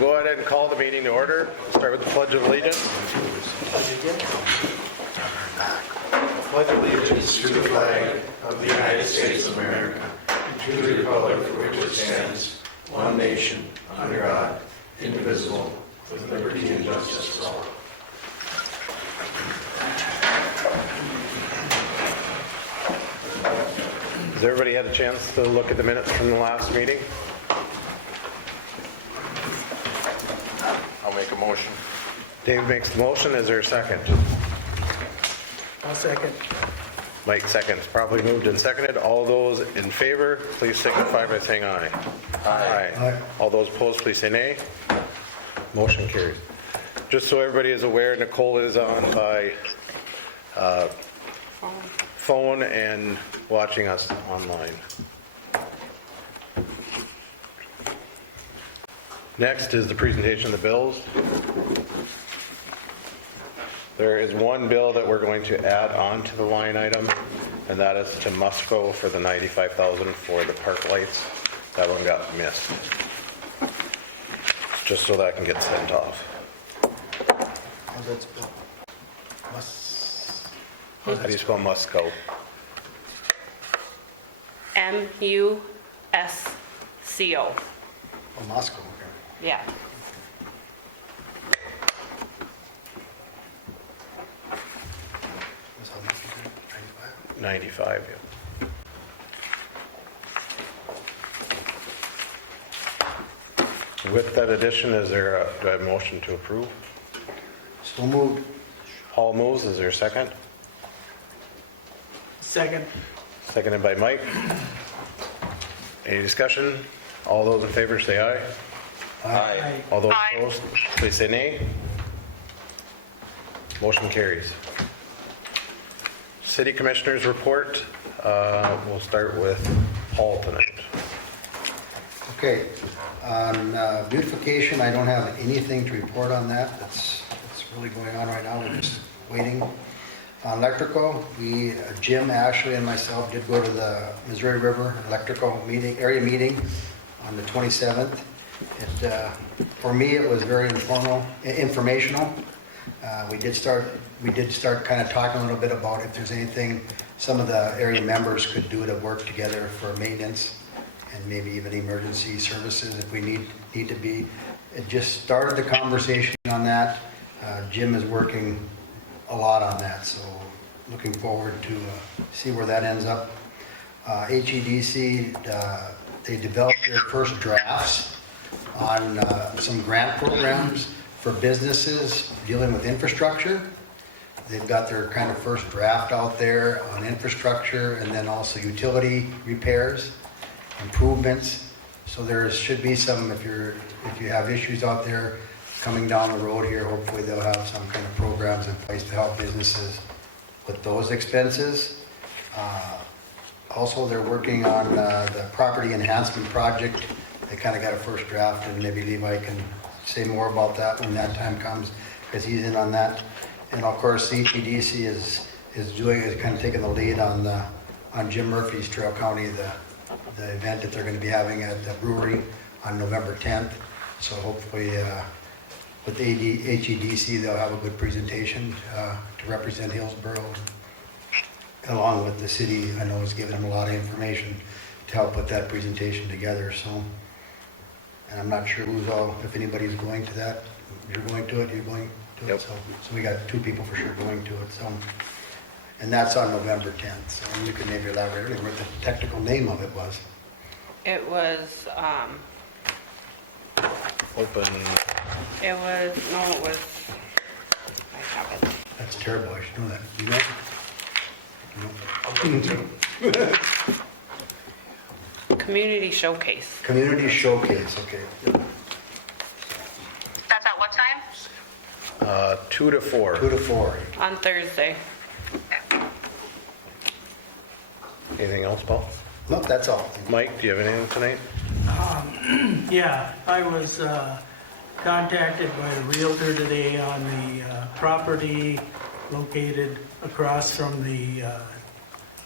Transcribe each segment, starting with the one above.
We'll go ahead and call the meeting to order. Start with the Pledge of Allegiance. Pledge allegiance to the flag of the United States of America and to the republic for which it stands, one nation, under God, indivisible, with liberty and justice for all. Has everybody had a chance to look at the minutes from the last meeting? I'll make a motion. Dave makes the motion. Is there a second? I'll second. Mike seconds. Probably moved and seconded. All those in favor, please signify by saying aye. Aye. All those opposed, please say nay. Motion carries. Just so everybody is aware, Nicole is on by phone and watching us online. Next is the presentation of the bills. There is one bill that we're going to add on to the line item, and that is to Musco for the $95,000 for the park lights. That one got missed. Just so that can get sent off. How's that spelled? How do you spell Musco? M-U-S-C-O. Oh, Moscow, okay. Yeah. That's how much is it? 95? 95, yeah. With that addition, is there do I have a motion to approve? So moved. Paul moves. Is there a second? Second. Seconded by Mike. Any discussion? All those in favor say aye. Aye. All those opposed, please say nay. Motion carries. City Commissioners report. We'll start with Paul tonight. Okay, on beautification, I don't have anything to report on that. That's really going on right now. We're just waiting. On electrical, Jim, Ashley, and myself did go to the Missouri River electrical area meeting on the 27th. For me, it was very informational. We did start kind of talking a little bit about if there's anything some of the area members could do to work together for maintenance and maybe even emergency services if we need to be. It just started the conversation on that. Jim is working a lot on that, so looking forward to see where that ends up. HEDC, they developed their first drafts on some grant programs for businesses dealing with infrastructure. They've got their kind of first draft out there on infrastructure and then also utility repairs, improvements. So there should be some, if you have issues out there coming down the road here, hopefully they'll have some kind of programs in place to help businesses with those expenses. Also, they're working on the property enhancement project. They kind of got a first draft, and maybe Levi can say more about that when that time comes, because he's in on that. And of course, CTDC is kind of taking the lead on Jim Murphy's Trail County, the event that they're going to be having at the brewery on November 10th. So hopefully, with the HEDC, they'll have a good presentation to represent Hillsboro, along with the city. I know has given them a lot of information to help put that presentation together. So, and I'm not sure if anybody's going to that. You're going to it. You're going to Yep. it. So we got 2 people for sure going to it. So, and that's on November 10th. So you can maybe elaborate earlier what the technical name of it was. It was, Open. I have it. That's terrible. I should know that. You know? No. Community Showcase. Community Showcase. Okay. That's at what time? 2 to 4. 2 to 4. On Thursday. Anything else, Paul? Nope, that's all. Mike, do you have anything tonight? Yeah, I was contacted by a realtor today on the property located across from the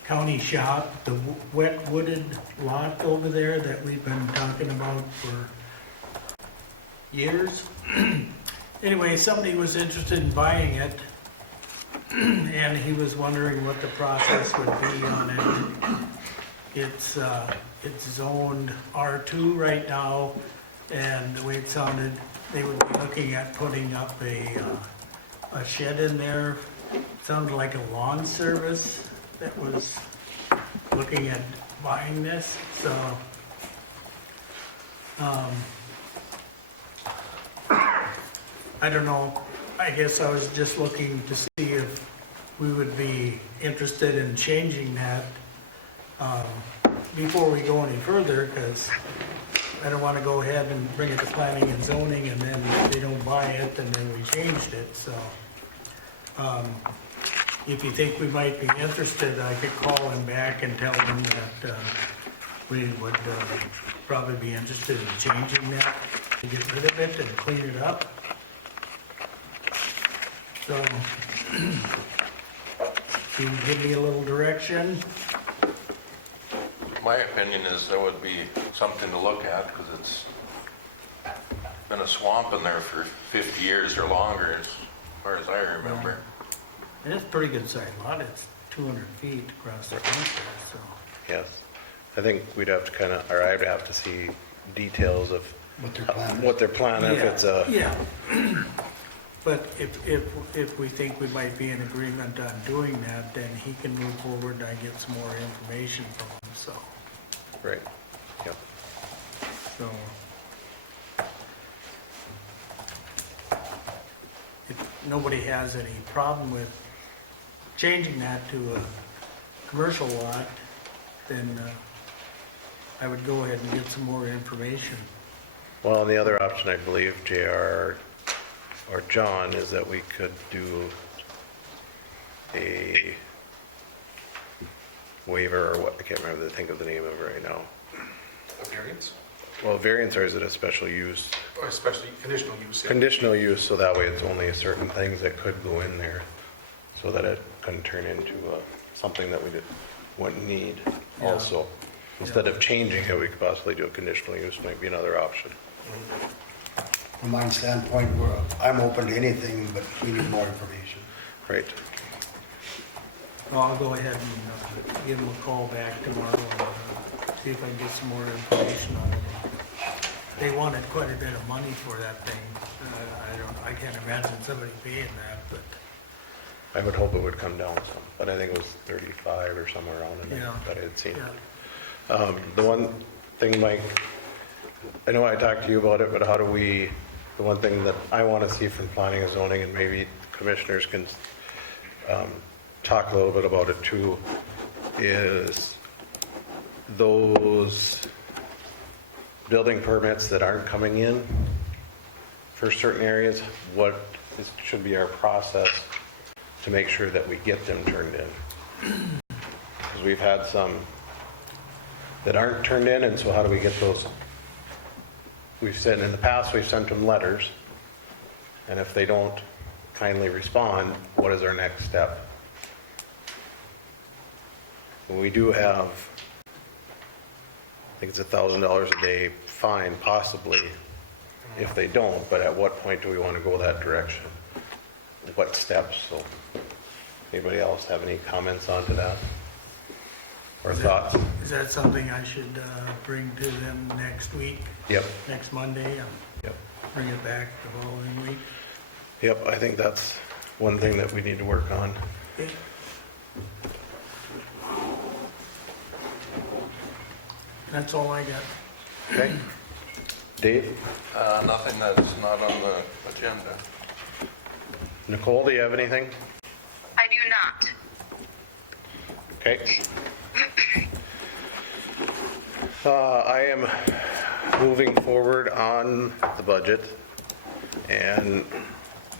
county shop, the wet wooded lot over there that we've been talking about for years. Anyway, somebody was interested in buying it, and he was wondering what the process would be on it. It's zoned R2 right now, and the way it sounded, they would be looking at putting up a shed in there. Sounded like a lawn service that was looking at buying this, so. I don't know, I guess I was just looking to see if we would be interested in changing that before we go any further, because I don't want to go ahead and bring it to planning and zoning, and then they don't buy it, and then we changed it, so. If you think we might be interested, I could call him back and tell him that we would probably be interested in changing that, to get rid of it and clean it up. So, can you give me a little direction? My opinion is that would be something to look at, because it's been a swamp in there for 50 years or longer, as far as I remember. And it's a pretty good sized lot, it's 200 feet across the front there, so. Yes. I think we'd have to kind of, or I'd have to see details of What their plan is. what their plan, if it's a, Yeah. But if we think we might be in agreement on doing that, then he can move forward and I get some more information from him, so. right, yep. So, if nobody has any problem with changing that to a commercial lot, then I would go ahead and get some more information. Well, and the other option, I believe, JR or John, is that we could do a waiver, or what, I can't remember, think of the name of it right now. A variance, Well, variance, or is it a special use? or especially conditional use. Yeah. Conditional use, so that way it's only certain things that could go in there, so that it couldn't turn into something that we wouldn't need also. Instead of changing it, we could possibly do a conditional use, might be another option. From my standpoint, I'm open to anything, but we need more information. Right, Well, I'll go ahead and give him a call back tomorrow and see if I can get some more information on it. They wanted quite a bit of money for that thing. I can't imagine somebody paying that, but I would hope it would come down some, but I think it was 35 or somewhere around in there Yeah. that I had seen. yeah. The one thing, Mike, I know I talked to you about it, but how do we, the one thing that I want to see from planning and zoning, and maybe commissioners can talk a little bit about it too, is those building permits that aren't coming in for certain areas, should be our process to make sure that we get them turned in. Because we've had some that aren't turned in, and so how do we get those? We've said in the past, we've sent them letters, and if they don't kindly respond, what is our next step? We do have, I think it's $1,000 a day fine possibly if they don't, but at what point do we want to go that direction? What steps? So anybody else have any comments onto that? Or thoughts? Is that something I should bring to them next week, Yep, next Monday, and yep. bring it back the following week? Yep, I think that's one thing that we need to work on. Okay. That's all I got. Okay? Dave? Nothing that's not on the agenda. Nicole, do you have anything? I do not. Okay. I am moving forward on the budget and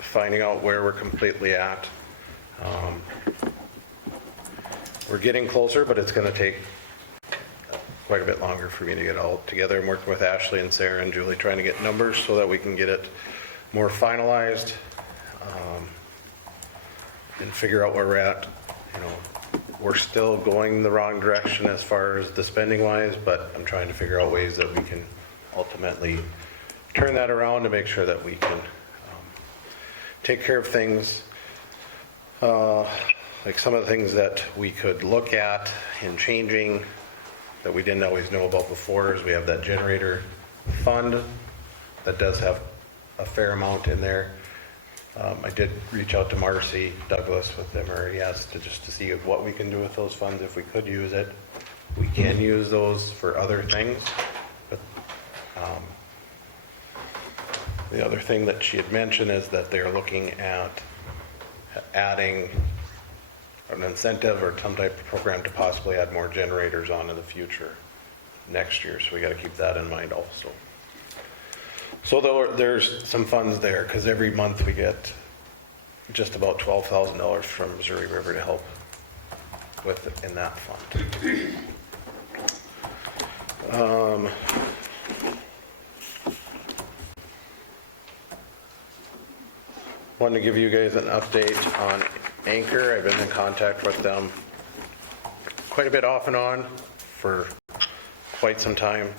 finding out where we're completely at. We're getting closer, but it's going to take quite a bit longer for me to get all together. I'm working with Ashley and Sarah and Julie trying to get numbers so that we can get it more finalized and figure out where we're at. You know, we're still going the wrong direction as far as the spending wise, but I'm trying to figure out ways that we can ultimately turn that around to make sure that we can take care of things, like some of the things that we could look at in changing that we didn't always know about before is we have that generator fund that does have a fair amount in there. I did reach out to Marcy Douglas with MRES to see what we can do with those funds if we could use it. We can use those for other things, but the other thing that she had mentioned is that they're looking at adding an incentive or some type of program to possibly add more generators on in the future next year, so we got to keep that in mind also. So there's some funds there, because every month we get just about $12,000 from Missouri River to help with in that fund. Wanted to give you guys an update on Anchor. I've been in contact with them quite a bit off and on for quite some time.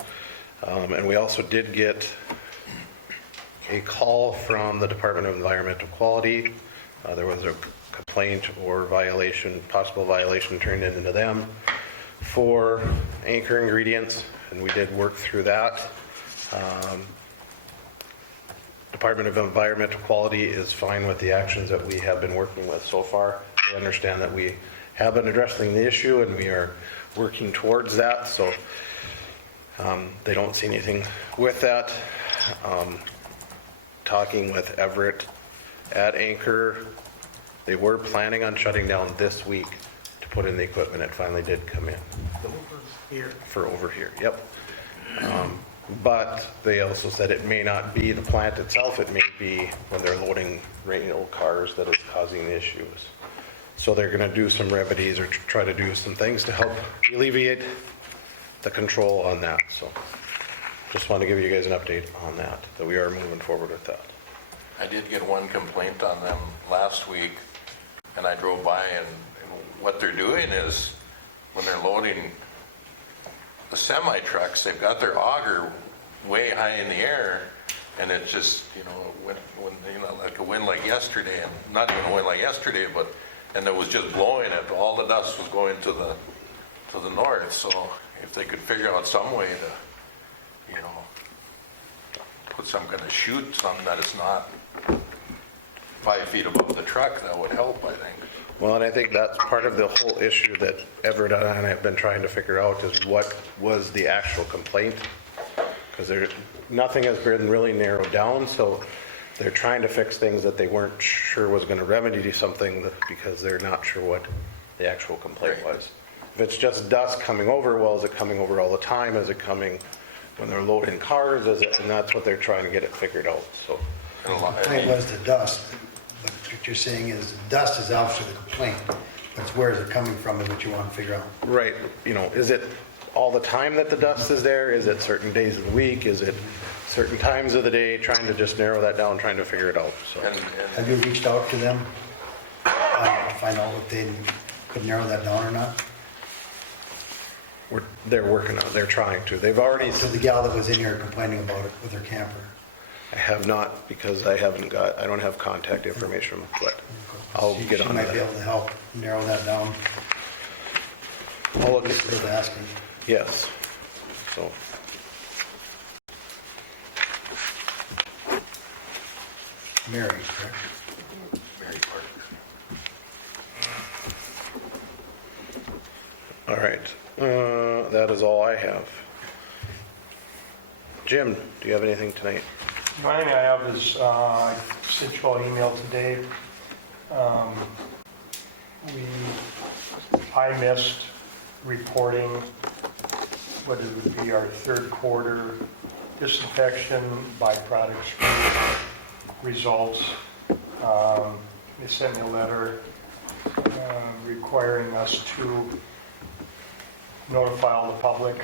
And we also did get a call from the Department of Environmental Quality. There was a complaint or violation, possible violation turned into them for Anchor ingredients, and we did work through that. Department of Environmental Quality is fine with the actions that we have been working with so far. They understand that we have been addressing the issue and we are working towards that, so they don't see anything with that. Talking with Everett at Anchor, they were planning on shutting down this week to put in the equipment. It finally did come in. Here. For over here, yep. But they also said it may not be the plant itself, it may be when they're loading cars that is causing the issues. So they're gonna do some remedies or try to do some things to help alleviate the control on that. So just wanted to give you guys an update on that we are moving forward with that. I did get one complaint on them last week, and I drove by, and what they're doing is when they're loading the semi trucks, they've got their auger way high in the air, and it just, when like a wind like yesterday, and not even a wind like yesterday, but and it was just blowing it. All the dust was going to the north. So if they could figure out some way to, put some kind of chute, something that is not 5 feet above the truck, that would help, I think. Well, and I think that's part of the whole issue that Everett and I have been trying to figure out is what was the actual complaint? Because nothing has been really narrowed down, so they're trying to fix things that they weren't sure was going to remedy something because they're not sure what the actual complaint was. If it's just dust coming over, well, is it coming over all the time? Is it coming when they're loading cars? And that's what they're trying to get it figured out. So The complaint was the dust, but what you're saying is the dust is obviously the complaint, but it's where is it coming from is what you want to figure out. right, is it all the time that the dust is there? Is it certain days of the week? Is it certain times of the day? Trying to just narrow that down, trying to figure it out. So Have you reached out to them to find out if they could narrow that down or not? they're working on it. They're trying to. They've already. To the gal that was in here complaining about it with her camper. I have not, because I don't have contact information, but I'll get on She might that. be able to help narrow that down. I'll look Just at worth asking. Yes, so. Mary, correct? Mary Park. All right, that is all I have. Jim, do you have anything tonight? The only thing I have is, I sent you all an email today. I missed reporting what it would be our third quarter disinfection byproducts results. They sent me a letter requiring us to notify all the public,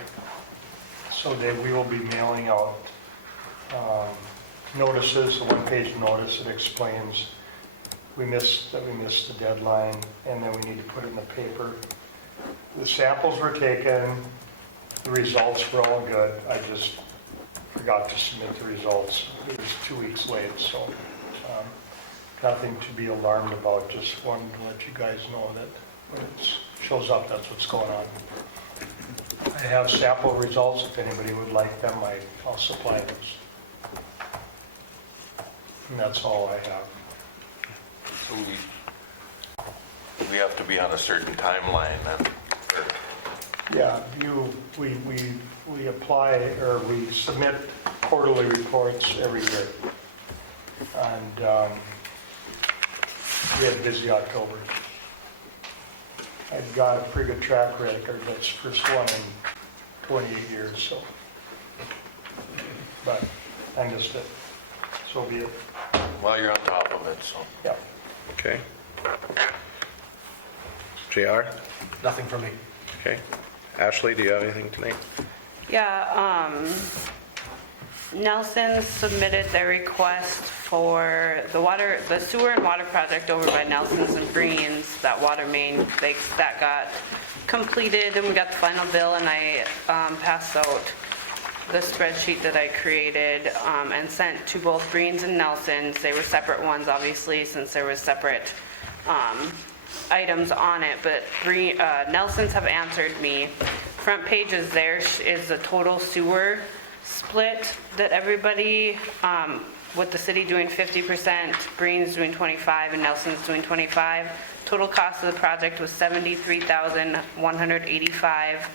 so that we will be mailing out notices, a one-page notice that explains we missed the deadline, and then we need to put it in the paper. The samples were taken, the results were all good. I just forgot to submit the results. It was 2 weeks late, so nothing to be alarmed about. Just wanted to let you guys know that when it shows up, that's what's going on. I have sample results. If anybody would like them, I'll supply those. And that's all I have. So we have to be on a certain timeline then? Or- Yeah, we apply, or we submit quarterly reports every year. And we had a busy October. I've got a pretty good track record. That's the first one in 28 years, so. But I missed it. So be it. Well, you're on top of it, so. Yeah. Okay. JR? Nothing from me. Okay. Ashley, do you have anything tonight? Yeah, Nelson submitted their request for the sewer and water project over by Nelson's and Breen's, that water main, that got completed, and we got the final bill, and I passed out the spreadsheet that I created and sent to both Breen's and Nelson's. They were separate ones, obviously, since there was separate items on it, but Nelson's have answered me. Front page is there is the total sewer split that everybody, with the city doing 50%, Green's doing 25, and Nelson's doing 25. Total cost of the project was $73,185,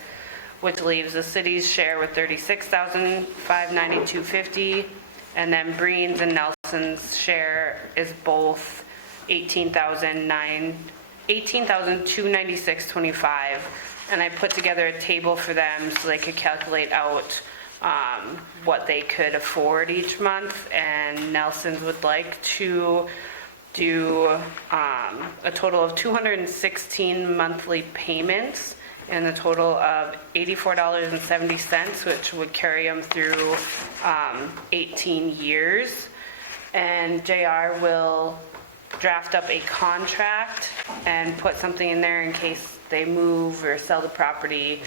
which leaves the city's share with $36,592.50, and then Breen's and Nelson's share is both $18,296.25. And I put together a table for them so they could calculate out what they could afford each month. And Nelson's would like to do a total of 216 monthly payments and a total of $84.70, which would carry them through 18 years. And JR will draft up a contract and put something in there in case they move or sell the property,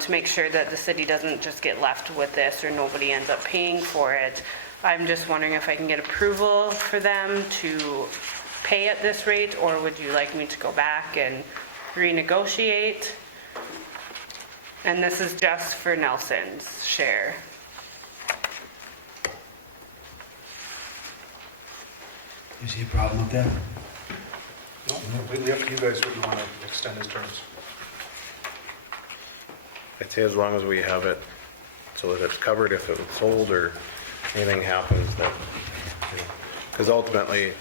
to make sure that the city doesn't just get left with this or nobody ends up paying for it. I'm just wondering if I can get approval for them to pay at this rate, or would you like me to go back and renegotiate? And this is just for Nelson's share. You see a problem with that? No, completely up to you guys what you want to extend his terms. I'd say as long as we have it so that it's covered if it was sold or anything happens that, because ultimately,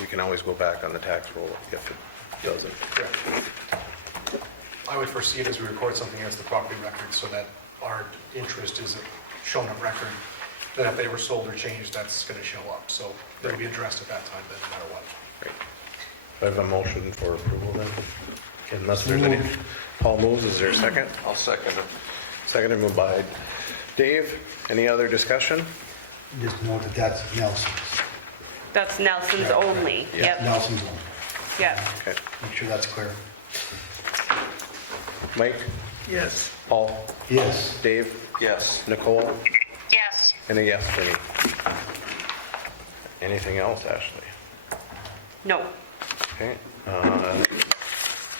we can always go back on the tax roll if it doesn't. Correct. I would foresee it as we record something against the property record so that our interest is shown on record, that if they were sold or changed, that's going to show up. So it'll be addressed at that time then, no matter what. Right. I have a motion for approval then. Unless there's any, Paul moves, is there a second? I'll second it. Seconded moved by Dave. Any other discussion? Just note that that's Nelson's. That's Nelson's only. Yeah. Yep, Nelson's one. yep. Okay. Make sure that's clear. Mike? Yes. Paul? Yes. Dave? Yes. Nicole? Yes. And a yes for me. Anything else, Ashley? No. Okay.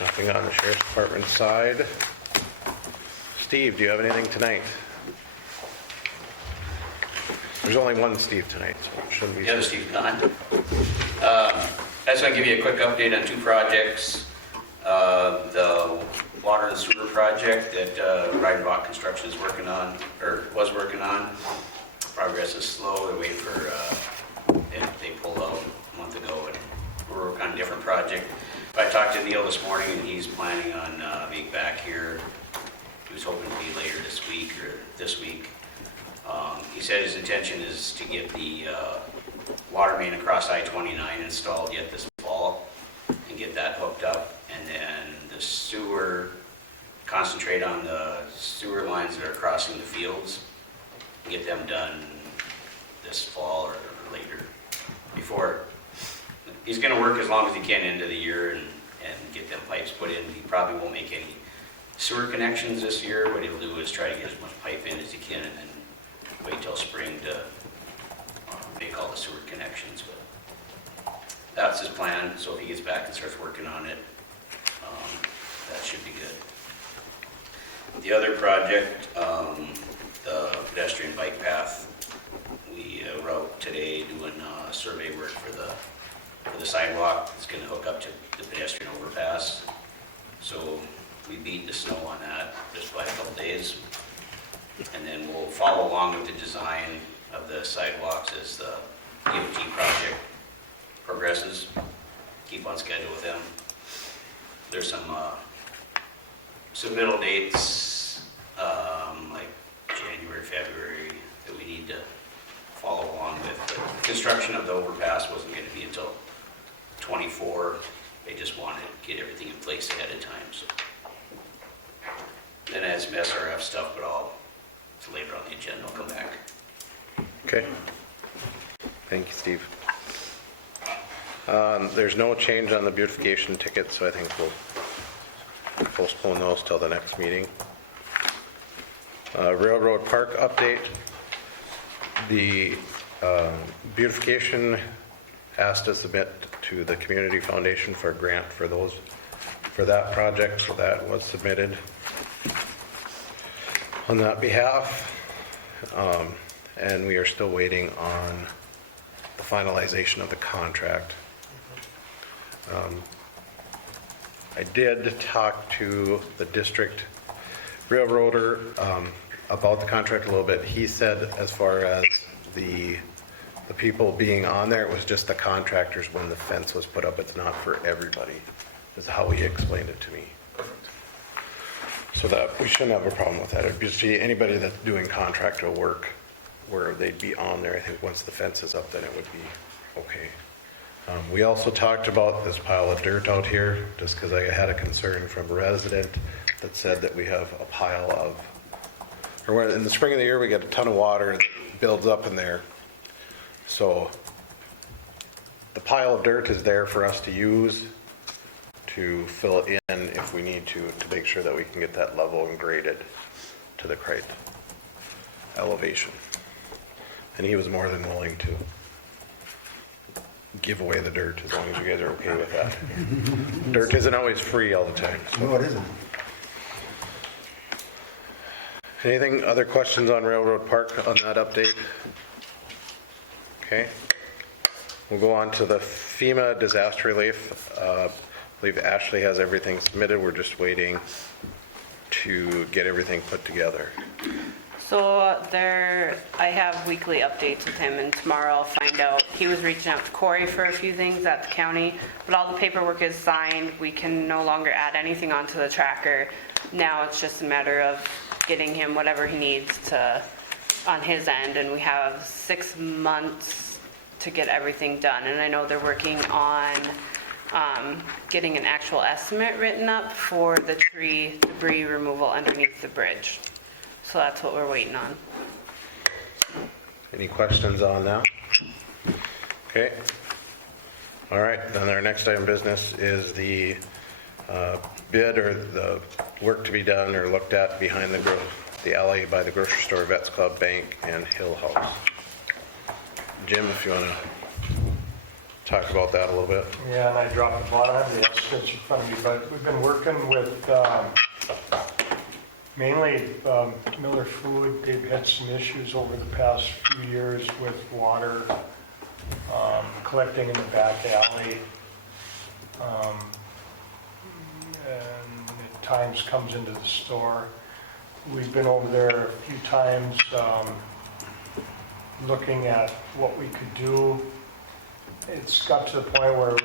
Nothing on the sheriff's department side. Steve, do you have anything tonight? There's only one Steve tonight, so it shouldn't be. The other Steve Kahn. I just want to give you a quick update on two projects. The water and sewer project that Reidenbach Construction is working on, or was working on. Progress is slow. They're waiting for, they pulled out a month ago, and we're working on a different project. But I talked to Neil this morning, and he's planning on being back here. He was hoping to be later this week or this week. He said his intention is to get the water main across I-29 installed yet this fall and get that hooked up, and then the sewer, concentrate on the sewer lines that are crossing the fields, get them done this fall or later. Before, he's going to work as long as he can into the year and get them pipes put in. He probably won't make any sewer connections this year. What he'll do is try to get as much pipe in as he can and then wait till spring to make all the sewer connections, but that's his plan, so if he gets back and starts working on it, that should be good. The other project, the pedestrian bike path, we route today doing survey work for the sidewalk. It's gonna hook up to the pedestrian overpass. So we beat the snow on that just by a couple days. And then we'll follow along with the design of the sidewalks as the DOT project progresses. Keep on schedule with them. There's some middle dates, like January, February, that we need to follow along with. But construction of the overpass wasn't going to be until 24. They just wanted to get everything in place ahead of time. So then I had some SRF stuff, but it's later on the agenda. I'll come back. Okay. Thank you, Steve. There's no change on the beautification ticket, so I think we'll postpone those till the next meeting. Railroad Park update. The beautification asked to submit to the Community Foundation for a grant for that project, so that was submitted on that behalf. And we are still waiting on the finalization of the contract. I did talk to the district railroader about the contract a little bit. He said as far as the people being on there, it was just the contractors when the fence was put up. It's not for everybody, is how he explained it to me. So that we shouldn't have a problem with that. It'd just be anybody that's doing contractor work where they'd be on there. I think once the fence is up, then it would be okay. We also talked about this pile of dirt out here, just because I had a concern from a resident that said that we have a pile of, or in the spring of the year, we get a ton of water that builds up in there. So the pile of dirt is there for us to use to fill in if we need to make sure that we can get that level and graded to the correct elevation. And he was more than willing to give away the dirt as long as you guys are okay with that. Dirt isn't always free all the time. No, it isn't. Anything, other questions on Railroad Park on that update? Okay. We'll go on to the FEMA disaster relief. I believe Ashley has everything submitted. We're just waiting to get everything put together. So I have weekly updates with him, and tomorrow I'll find out. He was reaching out to Corey for a few things at the county, but all the paperwork is signed. We can no longer add anything onto the tracker. Now it's just a matter of getting him whatever he needs on his end, and we have 6 months to get everything done. And I know they're working on getting an actual estimate written up for the tree debris removal underneath the bridge. So that's what we're waiting on. Any questions on that? Okay. All right, then our next item of business is the bid or the work to be done or looked at behind the alley by the grocery store, Vets Club, Bank, and Hill House. Jim, if you want to talk about that a little bit. Yeah, and I dropped the bottom of the estimates in front of me, but we've been working with mainly Miller Food. They've had some issues over the past few years with water collecting in the back alley. And at times comes into the store. We've been over there a few times looking at what we could do. It's got to the point where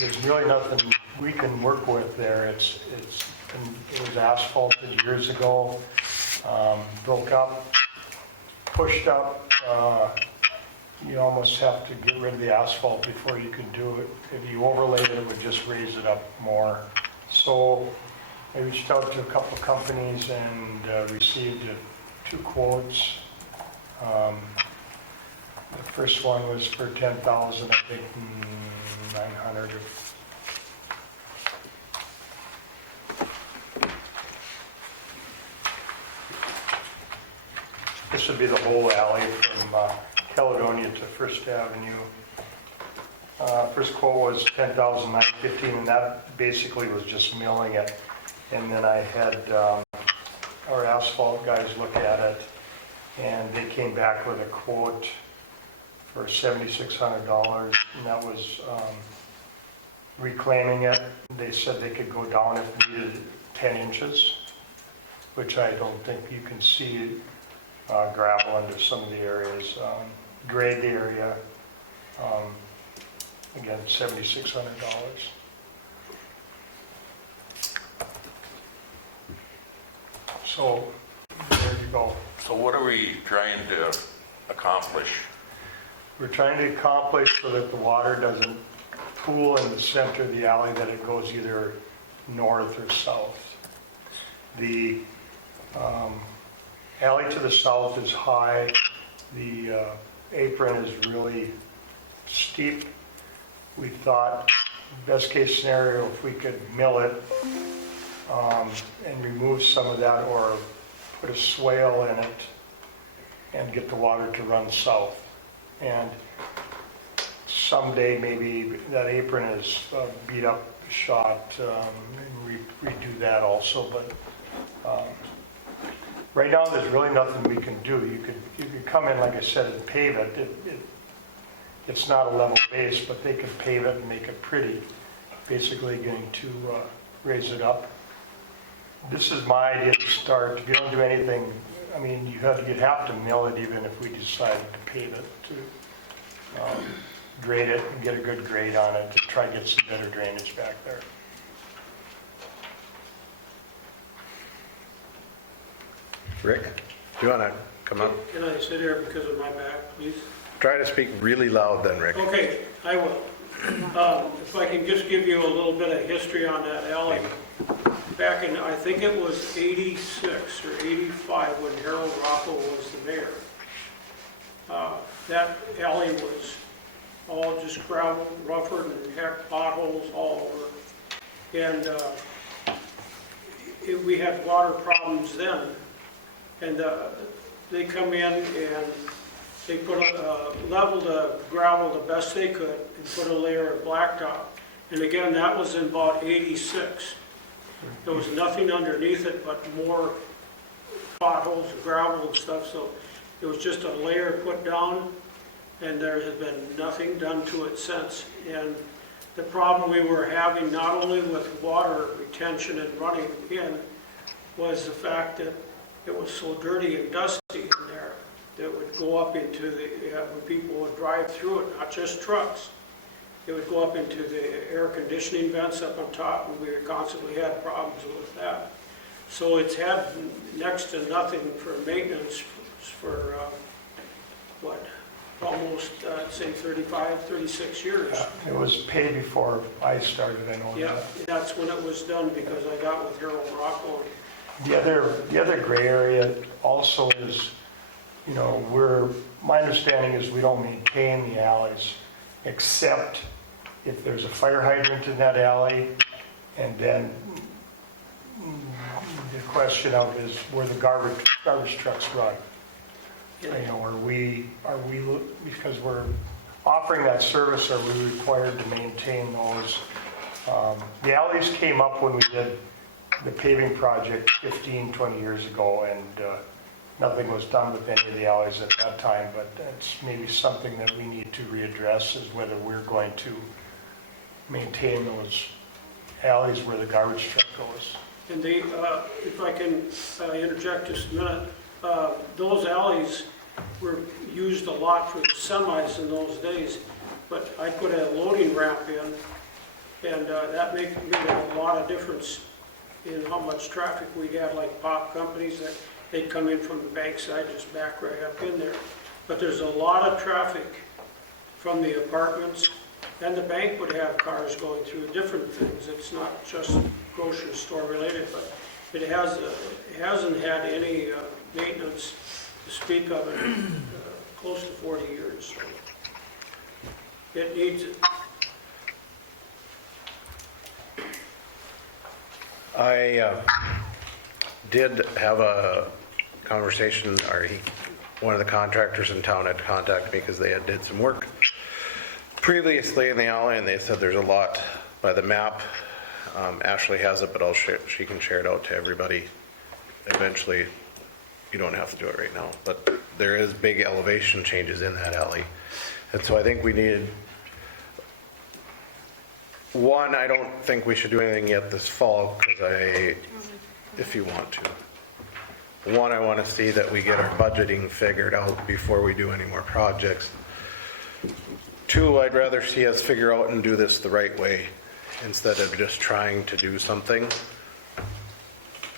there's really nothing we can work with there. It was asphalted years ago, broke up, pushed up. You almost have to get rid of the asphalt before you could do it. If you overlaid it, it would just raise it up more. So I reached out to a couple of companies and received 2 quotes. The first one was for $10,000, I think $900. This this would be the whole alley from Caledonia to First Avenue. First quote was $10,915, and that basically was just milling it. And then I had our asphalt guys look at it, and they came back with a quote for $7,600, and that was reclaiming it. They said they could go down if needed 10 inches, which I don't think you can see gravel into some of the areas. Grade the area, again, $7,600. So, there you go. So what are we trying to accomplish? We're trying to accomplish so that the water doesn't pool in the center of the alley, that it goes either north or south. The alley to the south is high. The apron is really steep. We thought, best case scenario, if we could mill it and remove some of that, or put a swale in it and get the water to run south. And someday maybe that apron is beat up, shot, and redo that also. But right now, there's really nothing we can do. You could come in, like I said, and pave it. It's not a level base, but they could pave it and make it pretty. Basically going to raise it up. This is my idea to start. If you don't do anything, I mean, you'd have to mill it even if we decided to pave it, to grade it and get a good grade on it, to try to get some better drainage back there. Rick, do you want to come up? Can I sit here because of my back, please? Try to speak really loud then, Rick. Okay, I will. If I can just give you a little bit of history on that alley. Back in, I think it was 86 or 85 when Harold Rocco was the mayor. That alley was all just gravel, rougher and heck, potholes all over. And we had water problems then. And they come in and they put leveled the gravel the best they could and put a layer of blacktop. And again, that was in about 86. There was nothing underneath it but more potholes, gravel and stuff. So it was just a layer put down, and there has been nothing done to it since. And the problem we were having, not only with water retention and running in, was the fact that it was so dirty and dusty in there that would go up into the, when people would drive through it, not just trucks. It would go up into the air conditioning vents up on top, and we constantly had problems with that. So it's had next to nothing for maintenance for, almost, I'd say 35, 36 years. It was paid before I started, I know Yeah, that. that's when it was done, because I got with Harold Rocco. The other gray area also is, you know, my understanding is we don't maintain the alleys, except if there's a fire hydrant in that alley, and then the question of is where the garbage trucks run. You know, are we, because we're offering that service, are we required to maintain those? The alleys came up when we did the paving project 15, 20 years ago, and nothing was done with any of the alleys at that time, but that's maybe something that we need to readdress, is whether we're going to maintain those alleys where the garbage truck goes. And they, if I can interject just a minute, those alleys were used a lot for the semis in those days, but I put a loading ramp in, and that made a lot of difference in how much traffic we had, like pop companies that they'd come in from the bankside, just back right up in there. But there's a lot of traffic from the apartments, and the bank would have cars going through different things. It's not just grocery store related, but it hasn't had any maintenance to speak of in close to 40 years. So it needs it. I did have a conversation, or he one of the contractors in town had contacted me because they had did some work previously in the alley, and they said there's a lot by the map. Ashley has it, but she can share it out to everybody eventually. You don't have to do it right now, but there is big elevation changes in that alley. And so I think we needed, one, I don't think we should do anything yet this fall, because if you want to. One, I want to see that we get our budgeting figured out before we do any more projects. Two, I'd rather see us figure out and do this the right way instead of just trying to do something,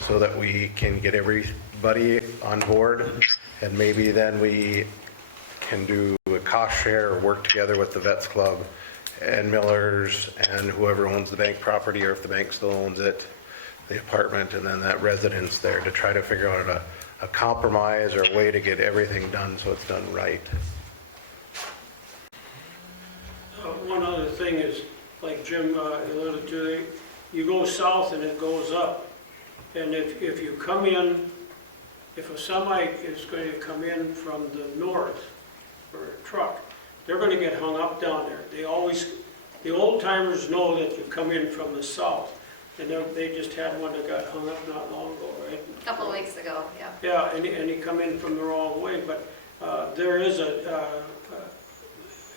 so that we can get everybody on board, and maybe then we can do a cost share or work together with the Vets Club and Miller's and whoever owns the bank property, or if the bank still owns it, the apartment, and then that residence there, to try to figure out a compromise or a way to get everything done so it's done right. One other thing is, like Jim alluded to, you go south and it goes up. And if you come in, if a semi is going to come in from the north, or a truck, they're going to get hung up down there. The old timers know that you come in from the south. And they just had one that got hung up not long ago, right? A couple of weeks ago, yeah. Yeah, and he come in from the wrong way, but there is a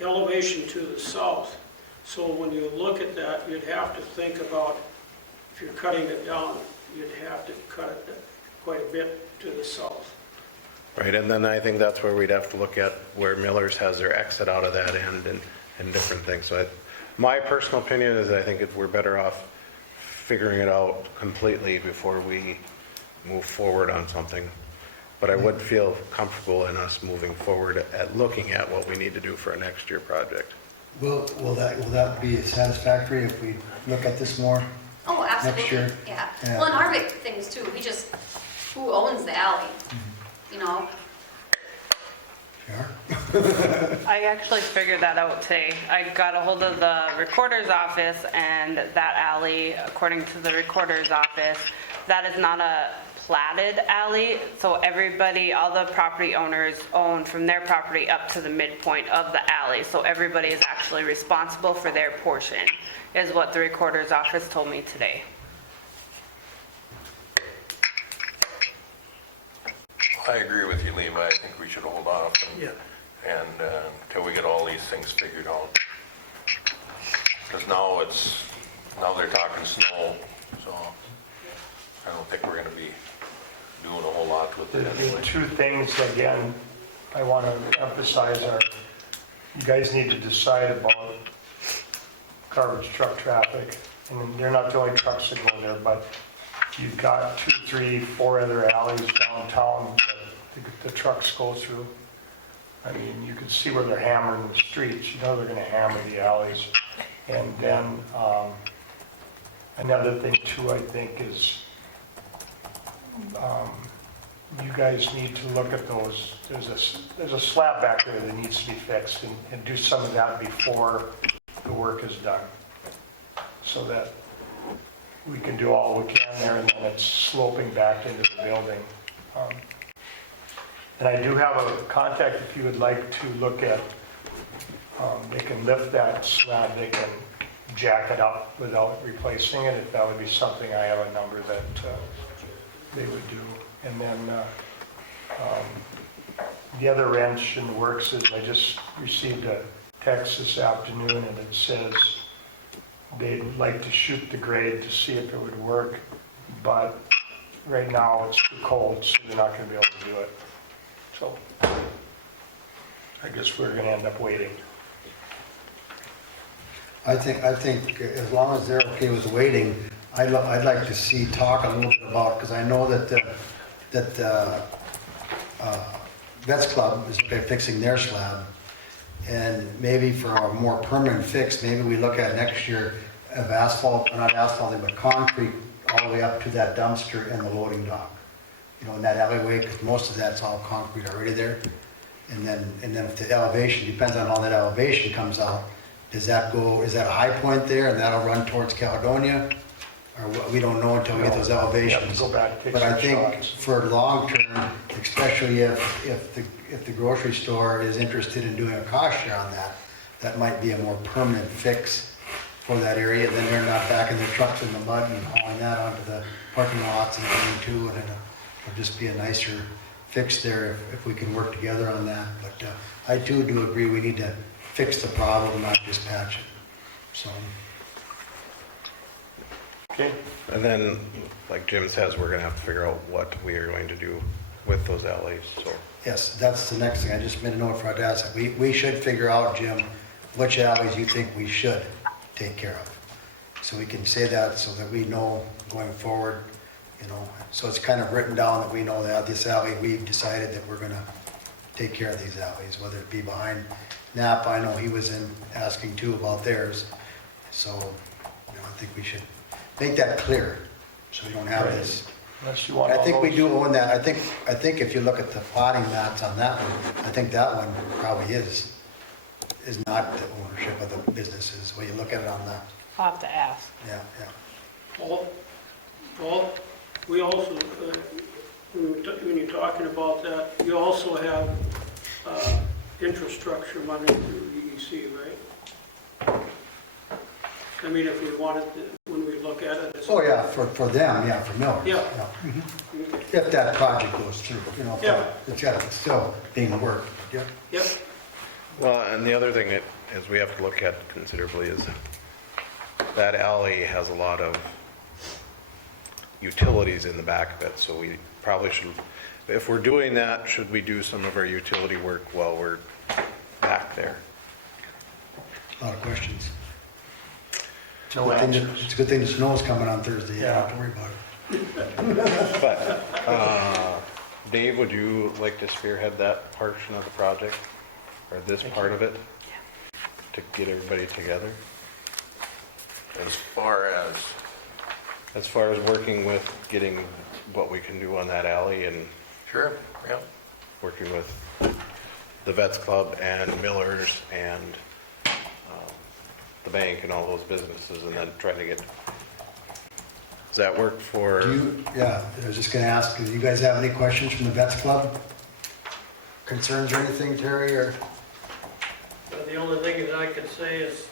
elevation to the south. So when you look at that, you'd have to think about, if you're cutting it down, you'd have to cut it quite a bit to the south. Right, and then I think that's where we'd have to look at where Miller's has their exit out of that end and different things. So my personal opinion is that I think if we're better off figuring it out completely before we move forward on something. But I would feel comfortable in us moving forward at looking at what we need to do for a next year project. Will that be satisfactory if we look at this more? Oh, absolutely. Next year? Yeah. Yeah. Well, and our big thing is too, who owns the alley? You know? Sure. I actually figured that out today. I got a hold of the recorder's office, and that alley, according to the recorder's office, that is not a platted alley, so everybody, all the property owners own from their property up to the midpoint of the alley, so everybody is actually responsible for their portion, is what the recorder's office told me today. I agree with you, Levi. I think we should hold off and until we get all these things figured out. Because now they're talking snow, so I don't think we're going to be doing a whole lot with it The anyway. two things, again, I want to emphasize are, you guys need to decide about garbage truck traffic. And they're not the only trucks that go there, but you've got 2, 3, 4 other alleys downtown that the trucks go through. I mean, you can see where they're hammering the streets. You know they're going to hammer the alleys. And then another thing too, I think, is you guys need to look at those. There's a slab back there that needs to be fixed, and do some of that before the work is done, so that we can do all we can there, and then it's sloping back into the building. And I do have a contact if you would like to look at, they can lift that slab, they can jack it up without replacing it, if that would be something. I have a number that they would do. And then the other wrench in the works is I just received a text this afternoon, and it says they'd like to shoot the grade to see if it would work, but right now it's too cold, so they're not going to be able to do it. So I guess we're going to end up waiting. I think as long as they're okay with waiting, I'd like to see, talk a little bit about, because I know that Vets Club is fixing their slab, and maybe for a more permanent fix, maybe we look at next year of asphalt, not asphalting, but concrete all the way up to that dumpster and the loading dock. You know, in that alleyway, because most of that's all concrete already there. And then if the elevation, depends on how that elevation comes out, does that go, is that a high point there and that'll run towards Caledonia? Or we don't know until we get those elevations. Go back, take But I some think shots. for long term, especially if if the grocery store is interested in doing a cost share on that, that might be a more permanent fix for that area. Then they're not backing their trucks in the mud and hauling that onto the parking lots and everything too. And it'll just be a nicer fix there if we can work together on that. But I too do agree we need to fix the problem, not just patch it. So. Okay, And then, like Jim says, we're gonna have to figure out what we are going to do with those alleys, so. Yes, that's the next thing. I just made a note for our dad. We should figure out, Jim, which alleys you think we should take care of. So we can say that so that we know going forward, you know, so it's kind of written down that we know that this alley, we've decided that we're gonna take care of these alleys, whether it be behind Napa. I know he was in asking too about theirs. So, you know, I think we should make that clear so we don't have this. unless you want I all think we those- do own that. I think if you look at the plotting mats on that one, I think that one probably is not the ownership of the businesses, when you look at it on that. I'll have to ask. Yeah. Paul, we also, when you're talking about that, you also have infrastructure money through EDC, right? I mean, if we wanted, when we look at it. it's- Oh, yeah, for them, yeah, for Millers. Yeah. Okay. If that project goes through, you know, Yeah. it's still being worked, yeah. Yep, Well, and the other thing that is we have to look at considerably is that alley has a lot of utilities in the back of it, so we probably should, if we're doing that, should we do some of our utility work while we're back there? A lot of questions. No answers. It's a good thing the snow's coming on Thursday, you don't have to worry about it. But, Dave, would you like to spearhead that portion of the project, or this part of it, to get everybody together? As far as working with getting what we can do on that alley and sure, yeah. working with the Vets Club and Millers and the bank and all those businesses, and then trying to get, does that work for? Yeah, I was just gonna ask, do you guys have any questions from the Vets Club? Concerns or anything, Terry, or? the only thing that I could say is,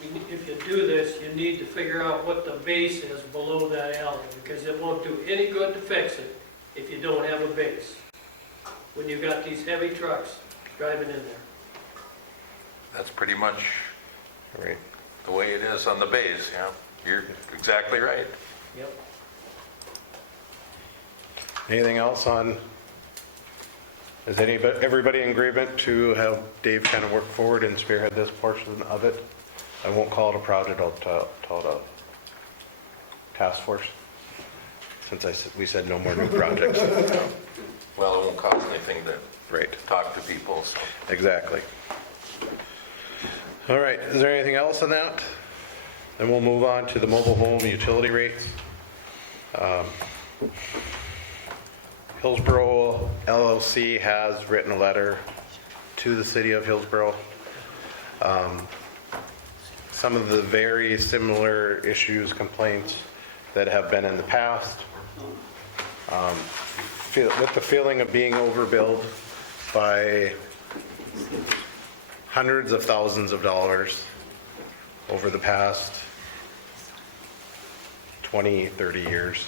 if you do this, you need to figure out what the base is below that alley, because it won't do any good to fix it if you don't have a base. When you've got these heavy trucks driving in there. That's pretty much Right. the way it is on the base, yeah. You're exactly right. Yep. Anything else on, is everybody in agreement to have Dave kind of work forward and spearhead this portion of it? I won't call it a project, I'll call it a task force, since we said no more new projects. Well, it won't cost anything to Right, talk to people, so. exactly. All right, is there anything else on that? Then we'll move on to the mobile home utility rates. Hillsboro LLC has written a letter to the city of Hillsboro. Some of the very similar issues, complaints that have been in the past. With the feeling of being overbilled by hundreds of thousands of dollars over the past 20, 30 years.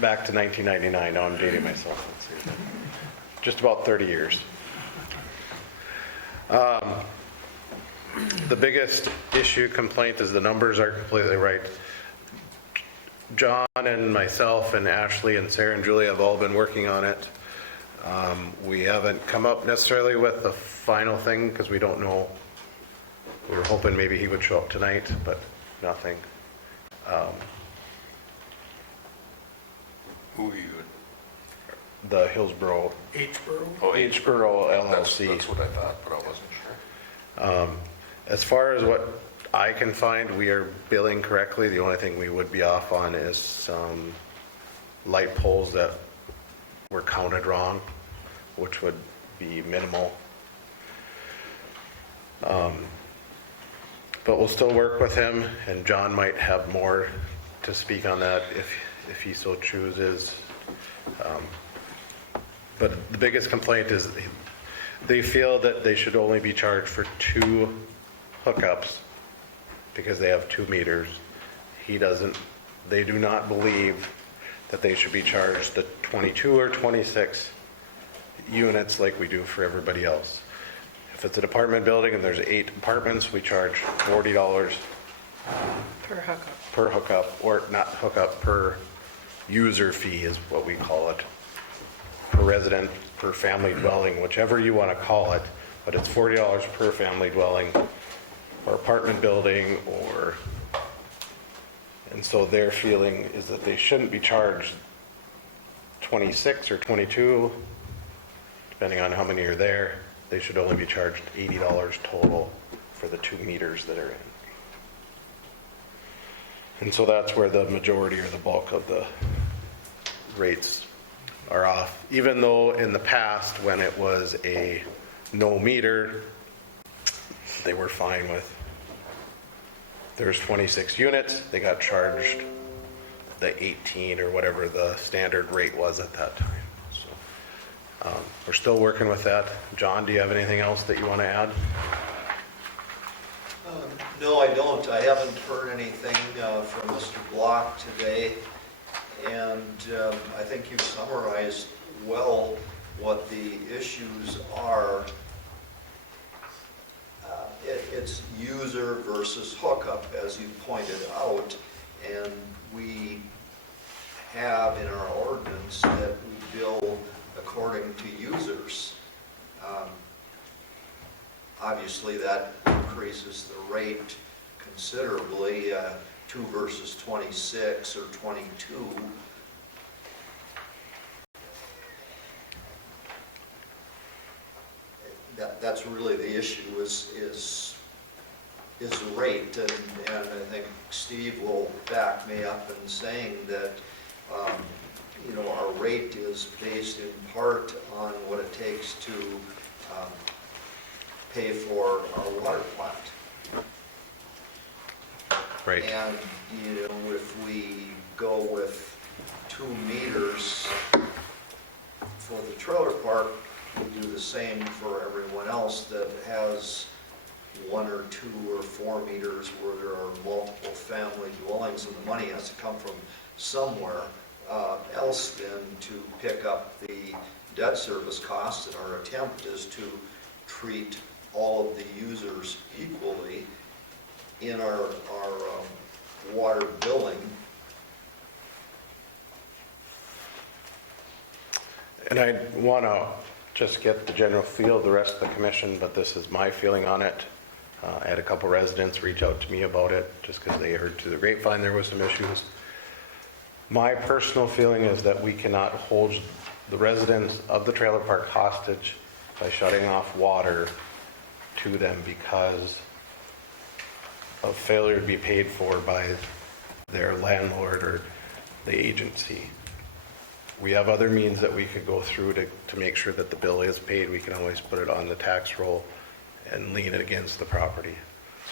Back to 1999, now I'm dating myself. Just about 30 years. The biggest issue, complaint, is the numbers are completely right. John and myself and Ashley and Sarah and Julie have all been working on it. We haven't come up necessarily with the final thing because we don't know. We were hoping maybe he would show up tonight, but nothing. Who are you? The Hillsboro, Hillsboro. Hillsboro That's LLC. what I thought, but I wasn't sure. As far as what I can find, we are billing correctly. The only thing we would be off on is some light poles that were counted wrong, which would be minimal. But we'll still work with him, and John might have more to speak on that if he so chooses. But the biggest complaint is they feel that they should only be charged for 2 hookups because they have 2 meters. They do not believe that they should be charged the 22 or 26 units like we do for everybody else. If it's an apartment building and there's 8 apartments, we charge $40 per hookup, or not hookup, per user fee is what we call it. Per resident, per family dwelling, whichever you want to call it, but it's $40 per family dwelling or apartment building, and so their feeling is that they shouldn't be charged 26 or 22, depending on how many are there. They should only be charged $80 total for the 2 meters that are in. And so that's where the majority or the bulk of the rates are off. Even though in the past, when it was a no meter, they were fine with. There's 26 units, they got charged the 18 or whatever the standard rate was at that time. So we're still working with that. John, do you have anything else that you want to add? No, I don't. I haven't heard anything from Mr. Block today, and I think you've summarized well what the issues are. It's user versus hookup, as you pointed out, and we have in our ordinance that we bill according to users. Obviously, that increases the rate considerably, 2 versus 26 or 22. That's really the issue is the rate, and I think Steve will back me up in saying that our rate is based in part on what it takes to pay for our water plant. Right. And if we go with 2 meters for the trailer park, we do the same for everyone else that has 1 or 2 or 4 meters where there are multiple family dwellings, and the money has to come from somewhere else then to pick up the debt service costs. And our attempt is to treat all of the users equally in our water billing. And I want to just get the general feel of the rest of the commission, but this is my feeling on it. I had a couple residents reach out to me about it just because they heard through the grapevine there was some issues. My personal feeling is that we cannot hold the residents of the trailer park hostage by shutting off water to them because of failure to be paid for by their landlord or the agency. We have other means that we could go through to make sure that the bill is paid. We can always put it on the tax roll and lien it against the property.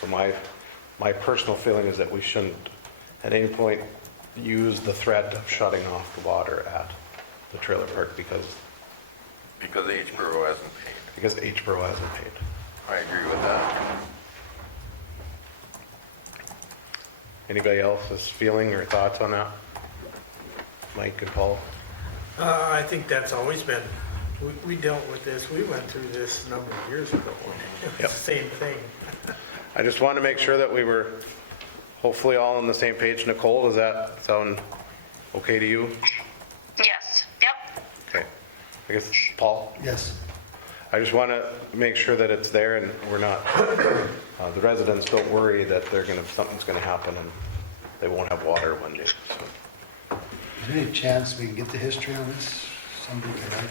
So my personal feeling is that we shouldn't at any point use the threat of shutting off the water at the trailer park because Hillsboro hasn't paid. Because Hillsboro hasn't paid. I agree with that. Anybody else's feeling or thoughts on that? Mike and Paul? I think that's always been, we dealt with this, we went through this a number of years ago. It was the same thing. I just want to make sure that we were hopefully all on the same page. Nicole, does that sound okay to you? Yes, yep. Okay. I guess, Paul? Yes. I just want to make sure that it's there and we're not, the residents don't worry that something's going to happen and they won't have water one day. So. Is there any chance we can get the history on this? Somebody can write